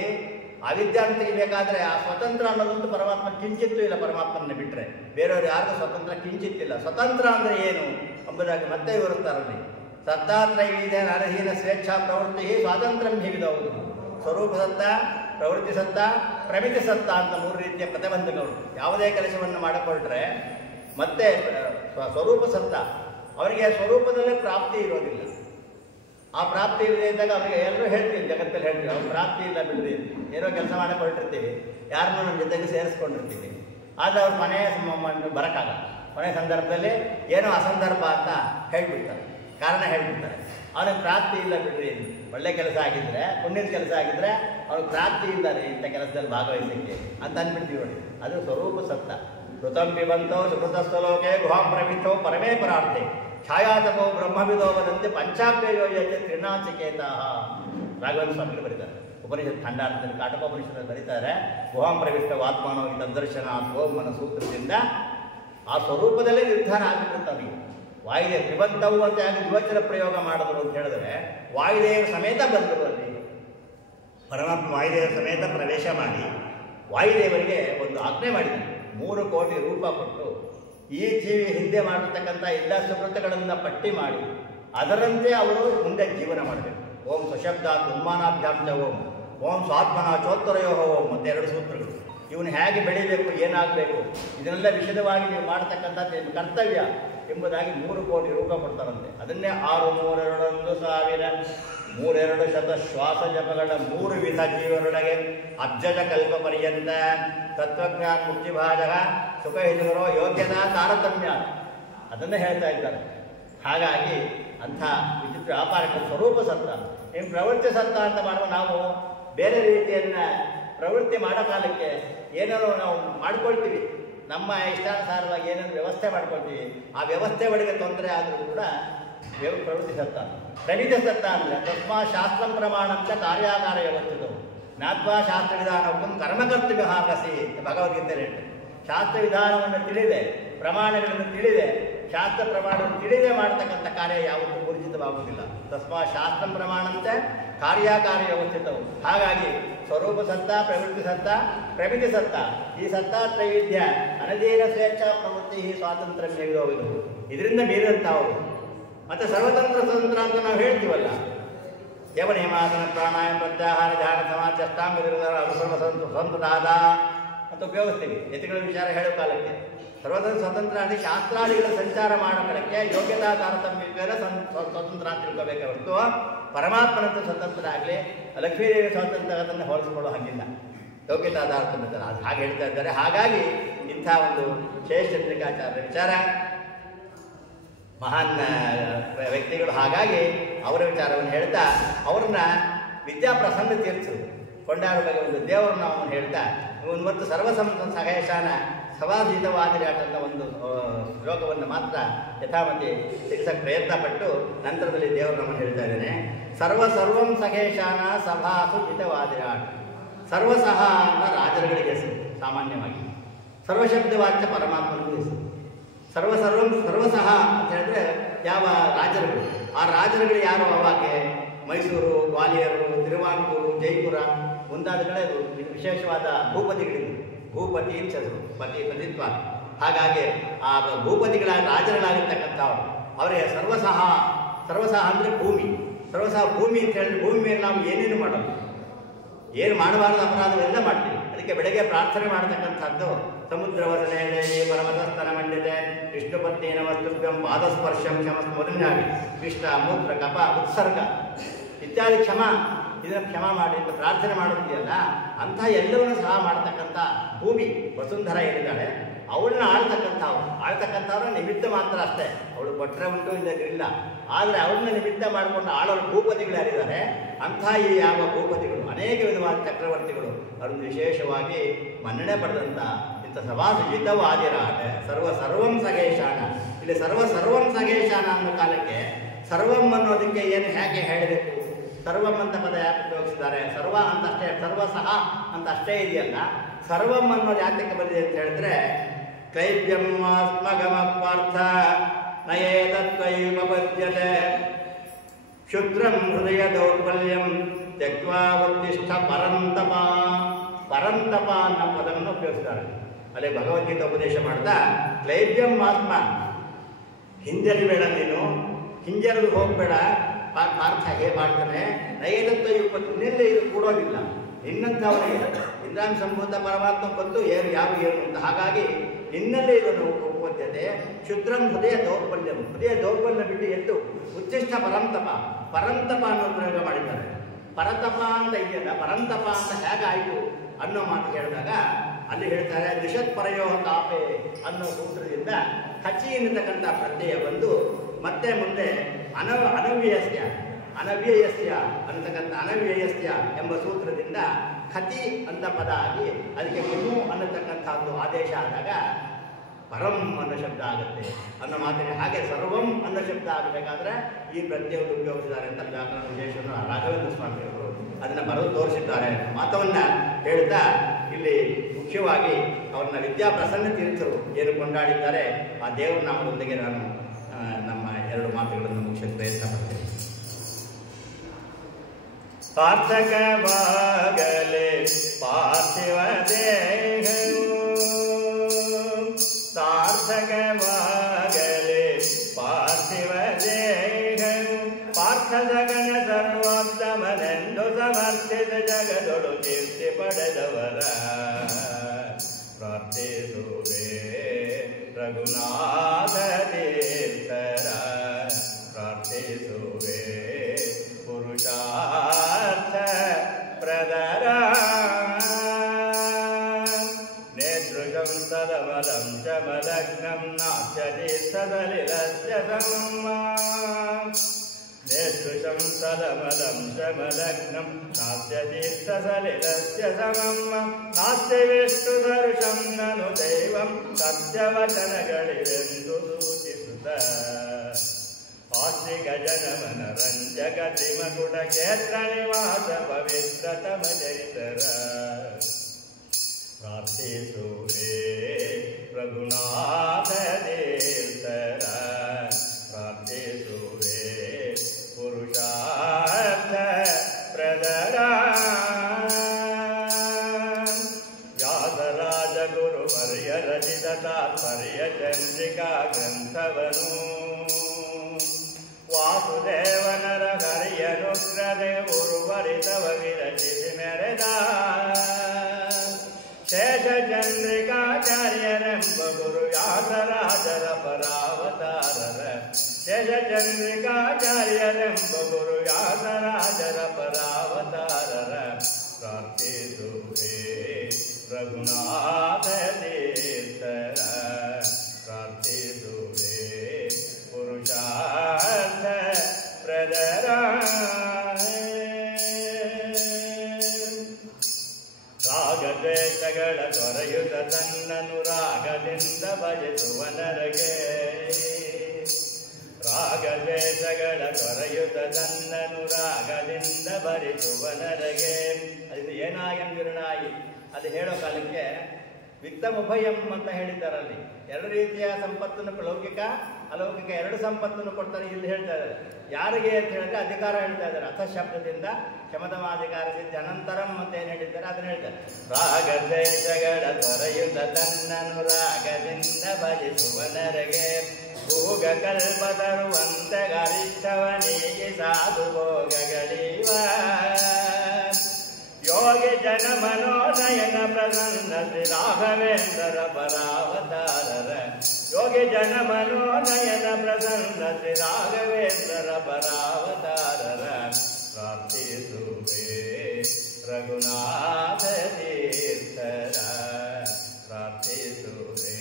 ಅವಿದ್ಯಾನ ತೆಗಿಬೇಕಾದ್ರೆ ಆ ಸ್ವತಂತ್ರ ಅನ್ನೋದೊಂದು ಪರಮಾತ್ಮ ಕಿಂಚಿತ್ತೂ ಇಲ್ಲ. ಪರಮಾತ್ಮನ ಬಿಟ್ಟರೆ ಬೇರೆಯವರು ಯಾರಿಗೂ ಸ್ವತಂತ್ರ ಕಿಂಚಿತ್ತಿಲ್ಲ. ಸ್ವತಂತ್ರ ಅಂದರೆ ಏನು ಎಂಬುದಾಗಿ ಮತ್ತೆ ವಿವರಿಸ್ತಾರಲ್ಲಿ. ಸತ್ತಾತ್ರೈವಿದೆ ನರಹೀನ ಸ್ವೇಚ್ಛಾ ಪ್ರವೃತ್ತಿ ಸ್ವಾತಂತ್ರ್ಯ ಹಿಡಿದವರು. ಸ್ವರೂಪ ಸತ್ತ, ಪ್ರವೃತ್ತಿ ಸತ್ತ, ಪ್ರಮಿತಿ ಸತ್ತ ಅಂತ 3 ರೀತಿಯ ಪ್ರತಿಬಂಧಕಗಳು. ಯಾವುದೇ ಕೆಲಸವನ್ನು ಮಾಡಿಕೊಂಡ್ರೆ ಮತ್ತೆ ಸ್ವರೂಪ ಸತ್ತ, ಅವರಿಗೆ ಸ್ವರೂಪದಲ್ಲೇ ಪ್ರಾಪ್ತಿ ಇರೋದಿಲ್ಲ. ಆ ಪ್ರಾಪ್ತಿ ಇಲ್ಲದೆ ಇದ್ದಾಗ ಅವ್ರಿಗೆ ಎಲ್ಲರೂ ಹೇಳ್ತೀವಿ, ಜಗತ್ತಲ್ಲಿ ಹೇಳ್ತೀವಿ ಅವ್ರ ಪ್ರಾಪ್ತಿ ಇಲ್ಲ ಬಿಡ್ರಿ, ಏನೋ ಕೆಲಸ ಮಾಡಕ್ಕೆ ಹೊರಟಿರ್ತೀವಿ, ಯಾರನ್ನೂ ನಮ್ಮ ಜೊತೆಗೆ ಸೇರಿಸ್ಕೊಂಡಿರ್ತೀವಿ, ಆದರೆ ಅವ್ರು ಮನೆಯ ಬರೋಕ್ಕಾಗಲ್ಲ. ಕೊನೆ ಸಂದರ್ಭದಲ್ಲಿ ಏನೋ ಅಸಂದರ್ಭ ಅಂತ ಹೇಳ್ಬಿಡ್ತಾರೆ, ಕಾರಣ ಹೇಳ್ಬಿಡ್ತಾರೆ. ಅವನಿಗೆ ಪ್ರಾಪ್ತಿ ಇಲ್ಲ ಬಿಡ್ರಿ, ಒಳ್ಳೆ ಕೆಲಸ ಆಗಿದ್ರೆ, ಪುಣ್ಯದ ಕೆಲಸ ಆಗಿದ್ರೆ ಅವ್ನಿಗೆ ಪ್ರಾಪ್ತಿ ಇಲ್ಲ ರೀ ಇಂಥ ಕೆಲಸದಲ್ಲಿ ಭಾಗವಹಿಸಲಿಕ್ಕೆ ಅಂತ ಅಂದ್ಬಿಡ್ತೀವಿ ನೋಡಿ. ಅದು ಸ್ವರೂಪ ಸತ್ತ. ಋತಂ ಪಿಬಂತೋ ಸುಕೃತಸ್ಥಲೋಕೆ ಗುಹಾಂ ಪ್ರವಿತ್ತೋ ಪರಮೇ ಪರಾರ್ಥೆ ಛಾಯಾತಪೋ ಬ್ರಹ್ಮವಿದೋ ವದಂತೆ ಪಂಚಾಗ್ಯ ಯೋಜನೆ ತ್ರಿನಾಚಿಕೇತ. ರಾಘವೇಂದ್ರ ಸ್ವಾಮಿಗಳು ಬರೀತಾರೆ ಉಪನಿಷತ್ ಖಂಡಾರ್ಥದಲ್ಲಿ, ಕಾಟಕೋಪನಿಷತ್ತಲ್ಲಿ ಬರೀತಾರೆ, ಗುಹಾಂ ಪ್ರವಿಷ್ಟ ಆತ್ಮನೋ ತದ್ದರ್ಶನ ಓಂ ಸೂತ್ರದಿಂದ ಆ ಸ್ವರೂಪದಲ್ಲೇ ನಿರ್ಧಾರ ಆಗಿಬಿಡುತ್ತೆ ಅವನಿಗೆ. ವಾಯುದೇವ ಪಿಬಂತವು ಅಂತ ಯಾಕೆ ದ್ವಿವಚನ ಪ್ರಯೋಗ ಮಾಡಿದ್ರು ಅಂತ ಹೇಳಿದ್ರೆ, ವಾಯುದೇವರ ಸಮೇತ ಬಂದರು ಅಲ್ಲಿ. ಪರಮಾತ್ಮ ವಾಯುದೇವರ ಸಮೇತ ಪ್ರವೇಶ ಮಾಡಿ ವಾಯುದೇವರಿಗೆ ಒಂದು ಆಜ್ಞೆ ಮಾಡಿದ್ದಾನೆ, 3 ಕೋಟಿ ರೂಪ ಕೊಟ್ಟು ಈ ಜೀವಿ ಹಿಂದೆ ಮಾಡಿರ್ತಕ್ಕಂಥ ಎಲ್ಲ ಸುಕೃತಗಳನ್ನು ಪಟ್ಟಿ ಮಾಡಿ ಅದರಂತೆ ಅವರು ಮುಂದೆ ಜೀವನ ಮಾಡಬೇಕು. ಓಂ ಸ್ವಶಬ್ದ ಉನ್ಮಾನಾಭ್ಯಾಂಶ ಓಂ, ಓಂ ಸ್ವಾತ್ಮನ ಚೋತ್ತರಯೋ ಓಂ ಮತ್ತು 2 ಸೂತ್ರಗಳು. ಇವನು ಹೇಗೆ ಬೆಳೀಬೇಕು, ಏನಾಗಬೇಕು, ಇದನ್ನೆಲ್ಲ ವಿಶದವಾಗಿ ನೀವು ಮಾಡತಕ್ಕಂಥದ್ದು ನಿಮ್ಮ ಕರ್ತವ್ಯ ಎಂಬುದಾಗಿ 3 ಕೋಟಿ ರೂಪ ಕೊಡ್ತಾರಂತೆ. ಅದನ್ನೇ 6, 3, 2, 1,000, 3, 2 ಶ್ವಾಸ ಜಪಗಳ 3 ವಿಧ ಜೀವನೊಳಗೆ ಅಬ್ಜಜ ಕಲ್ಪ ಪರ್ಯಂತ ತತ್ವಜ್ಞಾನ ಮುಕ್ತಿಭಾಜ ಸುಖ ಹಿಜುಗರೋ ಯೋಗ್ಯತಾ ತಾರತಮ್ಯ ಅದನ್ನೇ ಹೇಳ್ತಾ ಇದ್ದಾರೆ. ಹಾಗಾಗಿ ಅಂಥ ವಿಚಿತ್ರ ವ್ಯಾಪಾರಕ್ಕೆ ಸ್ವರೂಪ ಸತ್ತ. ಇನ್ನು ಪ್ರವೃತ್ತಿ ಸತ್ತ ಅಂತ ಮಾಡುವ ನಾವು ಬೇರೆ ರೀತಿಯನ್ನು ಪ್ರವೃತ್ತಿ ಮಾಡೋ ಕಾಲಕ್ಕೆ ಏನಾದ್ರು ನಾವು ಮಾಡ್ಕೊಳ್ತೀವಿ, ನಮ್ಮ ಇಷ್ಟಾನುಸಾರವಾಗಿ ಏನಾದ್ರು ವ್ಯವಸ್ಥೆ ಮಾಡ್ಕೊಳ್ತೀವಿ, ಆ ವ್ಯವಸ್ಥೆ ಒಳಗೆ ತೊಂದರೆ ಆದರೂ ಕೂಡ ಪ್ರವೃತ್ತಿ ಸತ್ತ. ಪ್ರಣಿತ ಸತ್ತ ಅಂದರೆ ತಸ್ಮಾ ಶಾಸ್ತ್ರ ಪ್ರಮಾಣಂತ ಕಾರ್ಯಾಗಾರ ವ್ಯವಸ್ಥಿತ ಜ್ಞಾತ್ವಾ ಶಾಸ್ತ್ರ ವಿಧಾನಕ್ಕೂ ಕರ್ಮಕರ್ತವ್ಯ ಹಾಕಸಿ ಅಂತ ಭಗವದ್ಗೀತೆಯಲ್ಲಿ ಹೇಳ್ತಾರೆ. ಶಾಸ್ತ್ರ ವಿಧಾನವನ್ನು ತಿಳಿದೆ, ಪ್ರಮಾಣಗಳನ್ನು ತಿಳಿದೆ, ಶಾಸ್ತ್ರ ಪ್ರಮಾಣವನ್ನು ತಿಳಿದೇ ಮಾಡತಕ್ಕಂಥ ಕಾರ್ಯ ಯಾವತ್ತೂ ಊರ್ಜಿತವಾಗುವುದಿಲ್ಲ. ತಸ್ಮಾ ಶಾಸ್ತ್ರ ಪ್ರಮಾಣಂತೆ ಕಾರ್ಯಾಕಾರ್ಯ ವ್ಯವಸ್ಥಿತವು. ಹಾಗಾಗಿ ಸ್ವರೂಪ ಸತ್ತ, ಪ್ರವೃತ್ತಿ ಸತ್ತ, ಪ್ರಮಿತಿ ಸತ್ತ, ಈ ಸತ್ತ ತ್ರೈವಿಧ್ಯ ಅನಧೀನ ಸ್ವೇಚ್ಛಾ ಪ್ರವೃತ್ತಿ ಸ್ವಾತಂತ್ರ್ಯ ಮೇಘದೋವಿದು, ಇದರಿಂದ ಮೀರಿದಂಥವು. ಮತ್ತು ಸರ್ವತಂತ್ರ ಸ್ವತಂತ್ರ ಅಂತ ನಾವು ಹೇಳ್ತೀವಲ್ಲ, ಯಮನಿಯಮಾಸನ ಪ್ರಾಣಾಯಾಮ ಪ್ರತ್ಯಾಹಾರ ಧ್ಯಾನ ಸಮಾಜ ಅಷ್ಟಾಂಗ ಅನುಸರ್ವ ಸ್ವತಂತ್ರಾದ ಅಂತ ಉಪಯೋಗಿಸ್ತೀವಿ ಯತಿಗಳ ವಿಚಾರ ಹೇಳೋ ಕಾಲಕ್ಕೆ. ಸರ್ವತಂತ್ರ ಸ್ವತಂತ್ರ ಅಂದರೆ ಶಾಸ್ತ್ರಾದಿಗಳ ಸಂಚಾರ ಮಾಡೋ ಕಾಲಕ್ಕೆ ಯೋಗ್ಯತಾ ತಾರತಮ್ಯ ಸ್ವತಂತ್ರ ಅಂತ ತಿಳ್ಕೋಬೇಕೆ ಹೊರತು ಪರಮಾತ್ಮನಂತ ಸ್ವತಂತ್ರ ಆಗಲಿ ಲಕ್ಷ್ಮೀದೇವಿ ಸ್ವತಂತ್ರ ಅದನ್ನು ಹೋಲಿಸಿಕೊಳ್ಳೋ ಹಾಗಿಲ್ಲ. ಯೋಗ್ಯತಾ ತಾರತಮ್ಯ ಅದು ಹಾಗೆ ಹೇಳ್ತಾ ಇದ್ದಾರೆ. ಹಾಗಾಗಿ ಇಂಥ ಒಂದು ಶೇಷಚಂದ್ರಿಕಾಚಾರ್ಯ ವಿಚಾರ ಮಹಾನ್ ವ್ಯಕ್ತಿಗಳು, ಹಾಗಾಗಿ ಅವರ ವಿಚಾರವನ್ನು ಹೇಳ್ತಾ ಅವ್ರನ್ನ ವಿದ್ಯಾಪ್ರಸನ್ನ ತೀರ್ಸು ಕೊಂಡಾರ ಬಗ್ಗೆ ಒಂದು ದೇವರನ್ನ ಅವನು ಹೇಳ್ತಾ ಮತ್ತು ಸರ್ವಸಂತ ಸಹೇಶಾನ ಸವಾಧೀತವಾದಿರಾಟ ಅನ್ನೋ ಒಂದು ಶ್ಲೋಕವನ್ನು ಮಾತ್ರ ಯಥಾಮತಿ ತಿಳಿಸಕ್ಕೆ ಪ್ರಯತ್ನ ಪಟ್ಟು ನಂತರದಲ್ಲಿ ದೇವರನ್ನ ಹೇಳ್ತಾ ಇದ್ದೇನೆ. ಸರ್ವಂ ಸಹೇಶಾನ ಸಭಾಸು ಹಿತವಾದಿರಾಟ್. ಸರ್ವಸಹ ಅನ್ನೋ ರಾಜರುಗಳಿಗೆ ಹೆಸರು ಸಾಮಾನ್ಯವಾಗಿ, ಸರ್ವಶಬ್ದವಾಚ್ಯ ಪರಮಾತ್ಮನಿಗೂ ಹೆಸರು. ಸರ್ವಸಹ ಅಂತ ಹೇಳಿದ್ರೆ ಯಾವ ರಾಜರುಗಳು, ಆ ರಾಜರುಗಳು ಯಾರು ಅವಾಗೆ ಮೈಸೂರು, ಗ್ವಾಲಿಯರು, ತಿರುವಾಂಕೂರು, ಜೈಪುರ ಮುಂತಾದ ಕಡೆ ವಿಶೇಷವಾದ ಭೂಪತಿಗಳಿವೆ. ಭೂಪತಿ ಹೆಸರು, ಪತಿತ್ವ. ಹಾಗಾಗಿ ಆ ಭೂಪತಿಗಳ ರಾಜರುಗಳಾಗಿರ್ತಕ್ಕಂಥವ್ರು ಅವರಿಗೆ ಸರ್ವಸಹ ಅಂದರೆ ಭೂಮಿ. ಸರ್ವಸಹ ಭೂಮಿ ಅಂತ ಹೇಳಿದ್ರೆ ಭೂಮಿ ಮೇಲೆ ನಾವು ಏನೇನು ಮಾಡೋದು, ಏನು ಮಾಡಬಾರ್ದು ಅಪರಾಧವೆಲ್ಲ ಮಾಡ್ತೀವಿ. ಅದಕ್ಕೆ ಬೆಳಗ್ಗೆ ಪ್ರಾರ್ಥನೆ ಮಾಡತಕ್ಕಂಥದ್ದು ಸಮುದ್ರವಸನೆ ಪರಮತಸ್ತನ ಮಂಡಿತೆ ವಿಷ್ಣುಪತ್ನಿ ನಮಸ್ತುಭ್ಯಂ ಪಾದಸ್ಪರ್ಶಂ ಕ್ಷಮಸ್ತು ಮೊದಲನಾಗಿ ವಿಷ್ಟ ಮೂತ್ರ ಕಪ ಉತ್ಸರ್ಗ ಇತ್ಯಾದಿ ಇದನ್ನು ಕ್ಷಮ ಮಾಡಿ ಅಂತ ಪ್ರಾರ್ಥನೆ ಮಾಡೋದಿದೆಯಲ್ಲ, ಅಂಥ ಎಲ್ಲವನ್ನೂ ಸಹ ಮಾಡತಕ್ಕಂಥ ಭೂಮಿ ವಸುಂಧರ ಏನಿದ್ದಾಳೆ ಅವಳನ್ನ ಆಳ್ತಕ್ಕಂಥವ್ರ ನಿಮಿತ್ತ ಮಾತ್ರ ಅಷ್ಟೇ. ಅವಳು ಕೊಟ್ಟರೆ ಉಂಟು ಇಲ್ಲ, ಆದರೆ ಅವ್ರನ್ನ ನಿಮಿತ್ತ ಮಾಡಿಕೊಂಡು ಆಳೋರು ಭೂಪತಿಗಳು ಯಾರಿದ್ದಾರೆ, ಅಂಥ ಈ ಯಾವ ಭೂಪತಿಗಳು ಅನೇಕ ವಿಧವಾದ ಚಕ್ರವರ್ತಿಗಳು ಅವ್ರದ್ದು ವಿಶೇಷವಾಗಿ ಮನ್ನಣೆ ಪಡೆದಂಥ ಇಂಥ ಸಭಾಸುಜಿತವಾದಿರಾಟ ಸರ್ವಂ ಸಗೇಶಾನ. ಇಲ್ಲಿ ಸರ್ವಂ ಸಗೇಶಾನ ಅನ್ನೋ ಕಾಲಕ್ಕೆ ಸರ್ವಂ ಅನ್ನೋದಕ್ಕೆ ಏನು ಹೇಗೆ ಹೇಳಬೇಕು, ಸರ್ವಂ ಅಂತ ಪದ ಯಾಕೆ ಉಪಯೋಗಿಸಿದ್ದಾರೆ, ಸರ್ವ ಅಂತ ಅಷ್ಟೇ, ಸರ್ವಸಹ ಅಂತ ಅಷ್ಟೇ ಇದೆಯಲ್ಲ, ಸರ್ವಂ ಅನ್ನೋದು ಯಾತಕ್ಕೆ ಬಂದಿದೆ ಅಂತ ಹೇಳಿದ್ರೆ ಕ್ಲೈಬ್ಯಂ ಆತ್ಮಗಮ ಪಾರ್ಥ ನಯೇತತ್ವೈಪಪದ್ಯತೆ ಕ್ಷುದ್ರಂ ಹೃದಯ ದೌರ್ಬಲ್ಯಂ ತ್ಯಕ್ವಾ ಉತ್ತಿಷ್ಠ ಪರಂತಪ. ಪರಂತಪ ಅನ್ನೋ ಪದವನ್ನು ಉಪಯೋಗಿಸ್ತಾರೆ. ಅಲ್ಲಿ ಭಗವದ್ಗೀತೆ ಉಪದೇಶ ಮಾಡ್ತಾ ಕ್ಲೈಬ್ಯಂ ಆತ್ಮ, ಹಿಂಜರಿಬೇಡ ನೀನು, ಹಿಂಜರಿದು ಹೋಗಬೇಡ ಪಾರ್ಥ ಹೇ ಮಾಡ್ತಾನೆ. ನಯೇತತ್ವ ನಿನ್ನೆಲ್ಲೇ ಇದು ಕೂಡೋದಿಲ್ಲ, ನಿನ್ನಂಥವನಿಗೆ ಇಂದ್ರಾನ್ ಸಂಭೂತ ಪರಮಾತ್ಮ ಬಂದು ಯಾರು ಅಂತ. ಹಾಗಾಗಿ ನಿನ್ನಲ್ಲೇ ಇದನ್ನು ಉಪಪದ್ಯತೆ ಶುದ್ರಂ ಹೃದಯ ದೌರ್ಬಲ್ಯಂ. ಹೃದಯ ದೌರ್ಬಲ್ಯ ಬಿಟ್ಟು ಎದ್ದು ಉಚ್ಚಿಷ್ಟ ಪರಂತಪ. ಪರಂತಪ ಅನ್ನೋ ಪ್ರಯೋಗ ಮಾಡಿದ್ದಾರೆ. ಪರತಪ ಅಂತ ಇದೆಯಲ್ಲ, ಪರಂತಪ ಅಂತ ಹೇಗಾಯಿತು ಅನ್ನೋ ಮಾತು ಹೇಳಿದಾಗ ಅಲ್ಲಿ ಹೇಳ್ತಾರೆ ದ್ವಿಷತ್ ಪರಯೋ ತಾಪೆ ಅನ್ನೋ ಸೂತ್ರದಿಂದ ಖಚಿ ಎನ್ನತಕ್ಕಂಥ ಪ್ರತ್ಯಯ ಬಂದು ಮತ್ತೆ ಮುಂದೆ ಅನವ್ಯಯಸ್ಯ ಅನ್ನತಕ್ಕಂಥ ಅನವ್ಯಯಸ್ಯ ಎಂಬ ಸೂತ್ರದಿಂದ ಖತಿ ಅಂತ ಪದ ಆಗಿ ಅದಕ್ಕೆ ಮುನು ಅನ್ನತಕ್ಕಂಥದ್ದು ಆದೇಶ ಆದಾಗ ಪರಂ ಅನ್ನೋ ಶಬ್ದ ಆಗುತ್ತೆ ಅನ್ನೋ ಮಾತಿನ ಹಾಗೆ ಸರ್ವಂ ಅನ್ನೋ ಶಬ್ದ ಆಗಬೇಕಾದ್ರೆ ಈ ಪ್ರತ್ಯಯವನ್ನು ಉಪಯೋಗಿಸಿದ್ದಾರೆ ಅಂತ ವ್ಯಾಕರಣ ವಿಶೇಷವನ್ನು ರಾಘವೇಂದ್ರ ಸ್ವಾಮಿಯವರು ಅದನ್ನು ಬರೆದು ತೋರಿಸಿದ್ದಾರೆ. ಮಾತವನ್ನ ಹೇಳ್ತಾ ಇಲ್ಲಿ ಮುಖ್ಯವಾಗಿ ಅವ್ರನ್ನ ವಿದ್ಯಾಪ್ರಸನ್ನ ತೀರ್ಥರು ಏನು ಕೊಂಡಾಡಿದ್ದಾರೆ ಆ ದೇವರ ನಾಮದೊಂದಿಗೆ ನಾನು ನಮ್ಮ ಎರಡು ಮಾತುಗಳನ್ನು ಮುಗಿಸಲು ಪ್ರಯತ್ನ ಪಡ್ತೇನೆ. ಸಾರ್ಥಕವಾಗಲೇ ಪಾರ್ಥಿವ ದೇಹವು, ಸಾರ್ಥಕವಾಗಲೇ ಪಾರ್ಥಿವ ದೇಹವು, ಪಾರ್ಥಜಗನ ಸರ್ವೋತ್ತಮನೆಂದು ಸಮರ್ಥಿತ ಜಗದೊಳು ಕೀರ್ತಿ ಪಡೆದವರ ಪ್ರಾರ್ಥಿಸುವೆ ರಘುನಾಥ ತೀರ್ಥರ, ಪ್ರಾರ್ಥಿಸುವೆ ಪುರುಷಾರ್ಥ ಪ್ರದರ. ನೇತೃಶಂ ಸದಮಲಂ ಶಮಲಗ್ನಂ ನಾಟ್ಯತೀರ್ಥಸಲಿಲಸ್ಯ ಸಮಂ, ನೇತೃಶಂ ಸದಮಲಂ ಶಮಲಗ್ನಂ ನಾಟ್ಯತೀರ್ಥಸಲಿಲಸ್ಯ ಸಮಂ, ನಾಸ್ತಿ ವಿಷ್ಣು ದರ್ಶಂ ನನು ದೈವಂ ಸತ್ಯವಚನಗಳಿವೆಂದು ಸೂಚಿಸುತ್ತ ಆಸ್ತಿಕ ಜನಮನ ರಂಜಕ ತ್ರಿಮಕುಟ ಕ್ಷೇತ್ರ ನಿವಾಸ ಪವಿತ್ರತಮ ಚರಿತರ. ಪ್ರಾರ್ಥಿಸುವೆ ರಘುನಾಥ ತೀರ್ಥರ, ಪ್ರಾರ್ಥಿಸುವೆ ಪುರುಷಾರ್ಥ ಪ್ರದರ. ವ್ಯಾಸರಾಜ ಗುರುವರ್ಯ ರಚಿತ ತಾತ್ಪರ್ಯ ಚಂದ್ರಿಕಾ ಗ್ರಂಥವನು, ವಾಸುದೇವನರ ಹರಿಯನುಗ್ರದೆ ಉರ್ವರಿತವ ವಿರಚಿಸಿ ಮೆರೆದ ಶೇಷಚಂದ್ರಿಕಾಚಾರ್ಯರೆಂಬ ಗುರು ವ್ಯಾಸರಾಜರ ಪರಾವತಾರರ, ಶೇಷಚಂದ್ರಿಕಾಚಾರ್ಯರೆಂಬ ಗುರು ವ್ಯಾಸರಾಜರ ಪರಾವತಾರರ. ಪ್ರಾರ್ಥಿಸುವೆ ರಘುನಾಥ ತೀರ್ಥರ, ಪ್ರಾರ್ಥಿಸುವೆ ಪುರುಷಾರ್ಥ ಪ್ರದರ. ರಾಗದ್ವೇಷಗಳ ತೊರೆಯುತ್ತ ತನ್ನನು ರಾಗದಿಂದ ಭಜಿಸುವ ನರಗೆ, ರಾಗದ್ವೇಷಗಳ ತೊರೆಯುತ್ತ ತನ್ನನು ರಾಗದಿಂದ ಭಜಿಸುವ ನರಗೆ. ಅದು ಏನಾಯಂದಿರುಣಾಯಿ ಅದು ಹೇಳೋ ಕಾಲಕ್ಕೆ ವಿತ್ತಮುಭಯಂ ಅಂತ ಹೇಳಿದ್ದಾರಲ್ಲಿ. ಎರಡು ರೀತಿಯ ಸಂಪತ್ತನ್ನು, ಲೌಕಿಕ ಅಲೌಕಿಕ ಎರಡು ಸಂಪತ್ತನ್ನು ಕೊಡ್ತಾರೆ. ಇಲ್ಲಿ ಹೇಳ್ತಾ ಇದ್ದಾರೆ ಯಾರಿಗೆ ಅಂತ ಹೇಳಿದ್ರೆ ಅಧಿಕಾರ ಹೇಳ್ತಾ ಇದ್ದಾರೆ. ಅಥ ಶಬ್ದದಿಂದ ಶಮದಮಾಧಿಕಾರ ಸಿದ್ಧ ಅನಂತರಂ ಅಂತ ಏನು ಹೇಳಿದ್ದಾರೆ ಅದನ್ನು ಹೇಳ್ತಾರೆ. ರಾಗದ್ವೇಷಗಳ ತೊರೆಯುತ್ತ ತನ್ನನು ರಾಗದಿಂದ ಭಜಿಸುವ ನರಗೆ, ಭೋಗ ಕಲ್ಪ ತರುವಂತ ಗರಿಷ್ಠವನಿಗೆ ಸಾಧು ಭೋಗಗಳಿವ. ಯೋಗಿ ಜನ ಮನೋನಯನ ಪ್ರಸನ್ನ ಶ್ರೀ ರಾಘವೇಂದ್ರ ಪರಾವತಾರರ, ಯೋಗಿ ಜನ ಮನೋನಯನ ಪ್ರಸನ್ನ ಶ್ರೀ ರಾಘವೇಂದ್ರ ಪರಾವತಾರರ. ಪ್ರಾರ್ಥಿಸುವೆ ರಘುನಾಥ ತೀರ್ಥರ, ಪ್ರಾರ್ಥಿಸುವೆ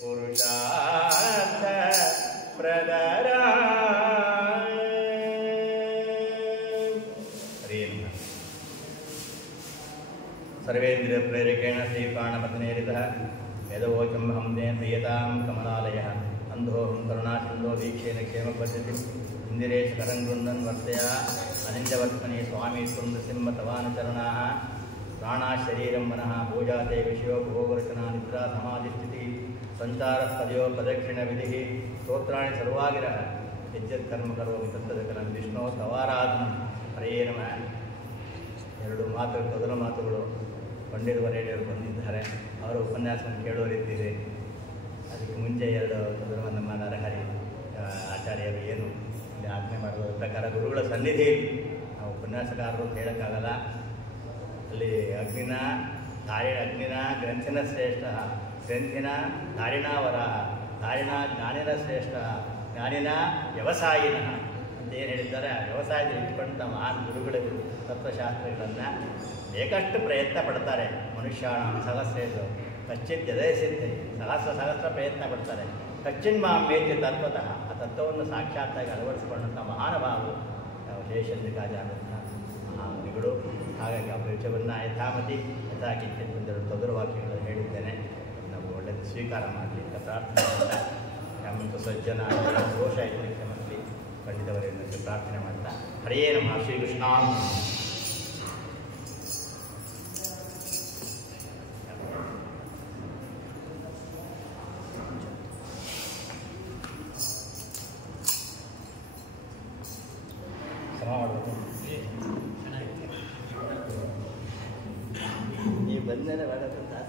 ಪುರುಷಾರ್ಥ ಪ್ರದರ. ಸರ್ವೇಂದ್ರಿಯ ಪ್ರೇರಕೇಣ ಶ್ರೀಪ್ರಾಣಪತನೇರಿತಃ ಯದವೋಚಂ ಹಂಸೇನ ಪ್ರಿಯತಾಂ ಕಮಲಾಲಯಃ ಅಂಧೋಹಂ ಕರುಣಾಸಿಂಧೋ ವೀಕ್ಷೇನ ಕ್ಷೇಮಪದ್ಧತಿ ಇಂದಿರೇಶ ಕರಂಗೃಂದನ್ ವರ್ತಯ ಅನಿಂದವತ್ಮನಿ ಸ್ವಾಮಿ ಸುಂದಸಿಂಹ ತವಾನುಚರಣಾಃ ಪ್ರಾಣಾಶರೀರಂ ಮನಃ ಪೂಜಾತೆ ವಿಷಯೋ ಭೋಗರಚನಾ ನಿದ್ರಾ ಸಮಾಧಿಸ್ಥಿತಿ ಸಂಚಾರಸ್ತದಯೋ ಪ್ರದಕ್ಷಿಣ ವಿಧಿ ಸ್ತೋತ್ರಾಣಿ ಸರ್ವಾಗಿರಃ ಯಜ್ಜತ್ ಕರ್ಮ ಕರೋಮಿ ತತ್ತದಕಲಂ ವಿಷ್ಣೋ ತವಾರಾಧನಂ ಹರೇ ನಮಃ. ಎರಡು ಮಾತುಗಳು, ಮೊದಲ ಮಾತುಗಳು ಪಂಡಿತ ವರೇಡಿಯವರು ಬಂದಿದ್ದಾರೆ. ಅವರ ಉಪನ್ಯಾಸವನ್ನು ಕೇಳೋರಿದ್ದೀರಿ. ಅದಕ್ಕೆ ಮುಂಚೆ ಎರಡು ನಮ್ಮ ನರಹರಿ ಆಚಾರ್ಯರು ಏನು ಇಲ್ಲಿ ಆಜ್ಞೆ ಮಾಡುವ ಪ್ರಕಾರ ಗುರುಗಳ ಸನ್ನಿಧಿ ನಾವು ಉಪನ್ಯಾಸಕಾರರು ಹೇಳೋಕ್ಕಾಗಲ್ಲ. ಅಲ್ಲಿ ಅಗ್ನಿನ ಗ್ರಂಥಿನ ಶ್ರೇಷ್ಠ ಗ್ರಂಥಿನ ಧಾರಿಣಾವರ ಧಾರಿಣ ಜ್ಞಾನಿನ ಶ್ರೇಷ್ಠ ಜ್ಞಾನಿನ ವ್ಯವಸಾಯಿನ ಅಂತ ಏನು ಹೇಳಿದ್ದಾರೆ, ಆ ವ್ಯವಸಾಯದಲ್ಲಿ ಇಟ್ಕೊಂಡ ಮಹಾನ್ ಗುರುಗಳು ತತ್ವಶಾಸ್ತ್ರಗಳನ್ನು ಬೇಕಷ್ಟು ಪ್ರಯತ್ನ ಪಡ್ತಾರೆ. ಮನುಷ್ಯಾಣ ಸಹಸ್ರೇದು ಕಚ್ಚಿತ್ ಎದಯಿಸಿದ್ದೆ ಸಹಸ್ರ ಪ್ರಯತ್ನ ಪಡ್ತಾರೆ. ಕಚ್ಚಿನ್ ಮಾಮೇತ್ಯ ತತ್ವತಃ ಆ ತತ್ವವನ್ನು ಸಾಕ್ಷಾತ್ತಾಗಿ ಅಳವಡಿಸಿಕೊಂಡಂಥ ಮಹಾನುಭಾವರು ನಾವು ದೇಶದ್ರಿಕಾಚಾರ್ಯಂಥ ಮಹಾಮುನಿಗಳು. ಹಾಗಾಗಿ ಆ ವಿಷಯವನ್ನು ಯಥಾಮತಿ ಯಥಾಕಿಂಚಿತ್ ಒಂದೆರಡು ತೊದಲು ವಾಕ್ಯಗಳನ್ನು ಹೇಳಿದ್ದೇನೆ. ನಾವು ಒಳ್ಳೆಯದು ಸ್ವೀಕಾರ ಮಾಡಲಿ ಅಂತ ಪ್ರಾರ್ಥನೆ ನಮ್ಮಂಥ ಸಜ್ಜನ ದೋಷ ಇರಲಿಕ್ಕೆ ಮಕ್ಕಳಿ ಪಂಡಿತವರಿಂದ ಪ್ರಾರ್ಥನೆ ಮಾಡ್ತಾ ಹರೇ ನಮಃ ಶ್ರೀಕೃಷ್ಣ. ನೀವು ಬಂದರೆ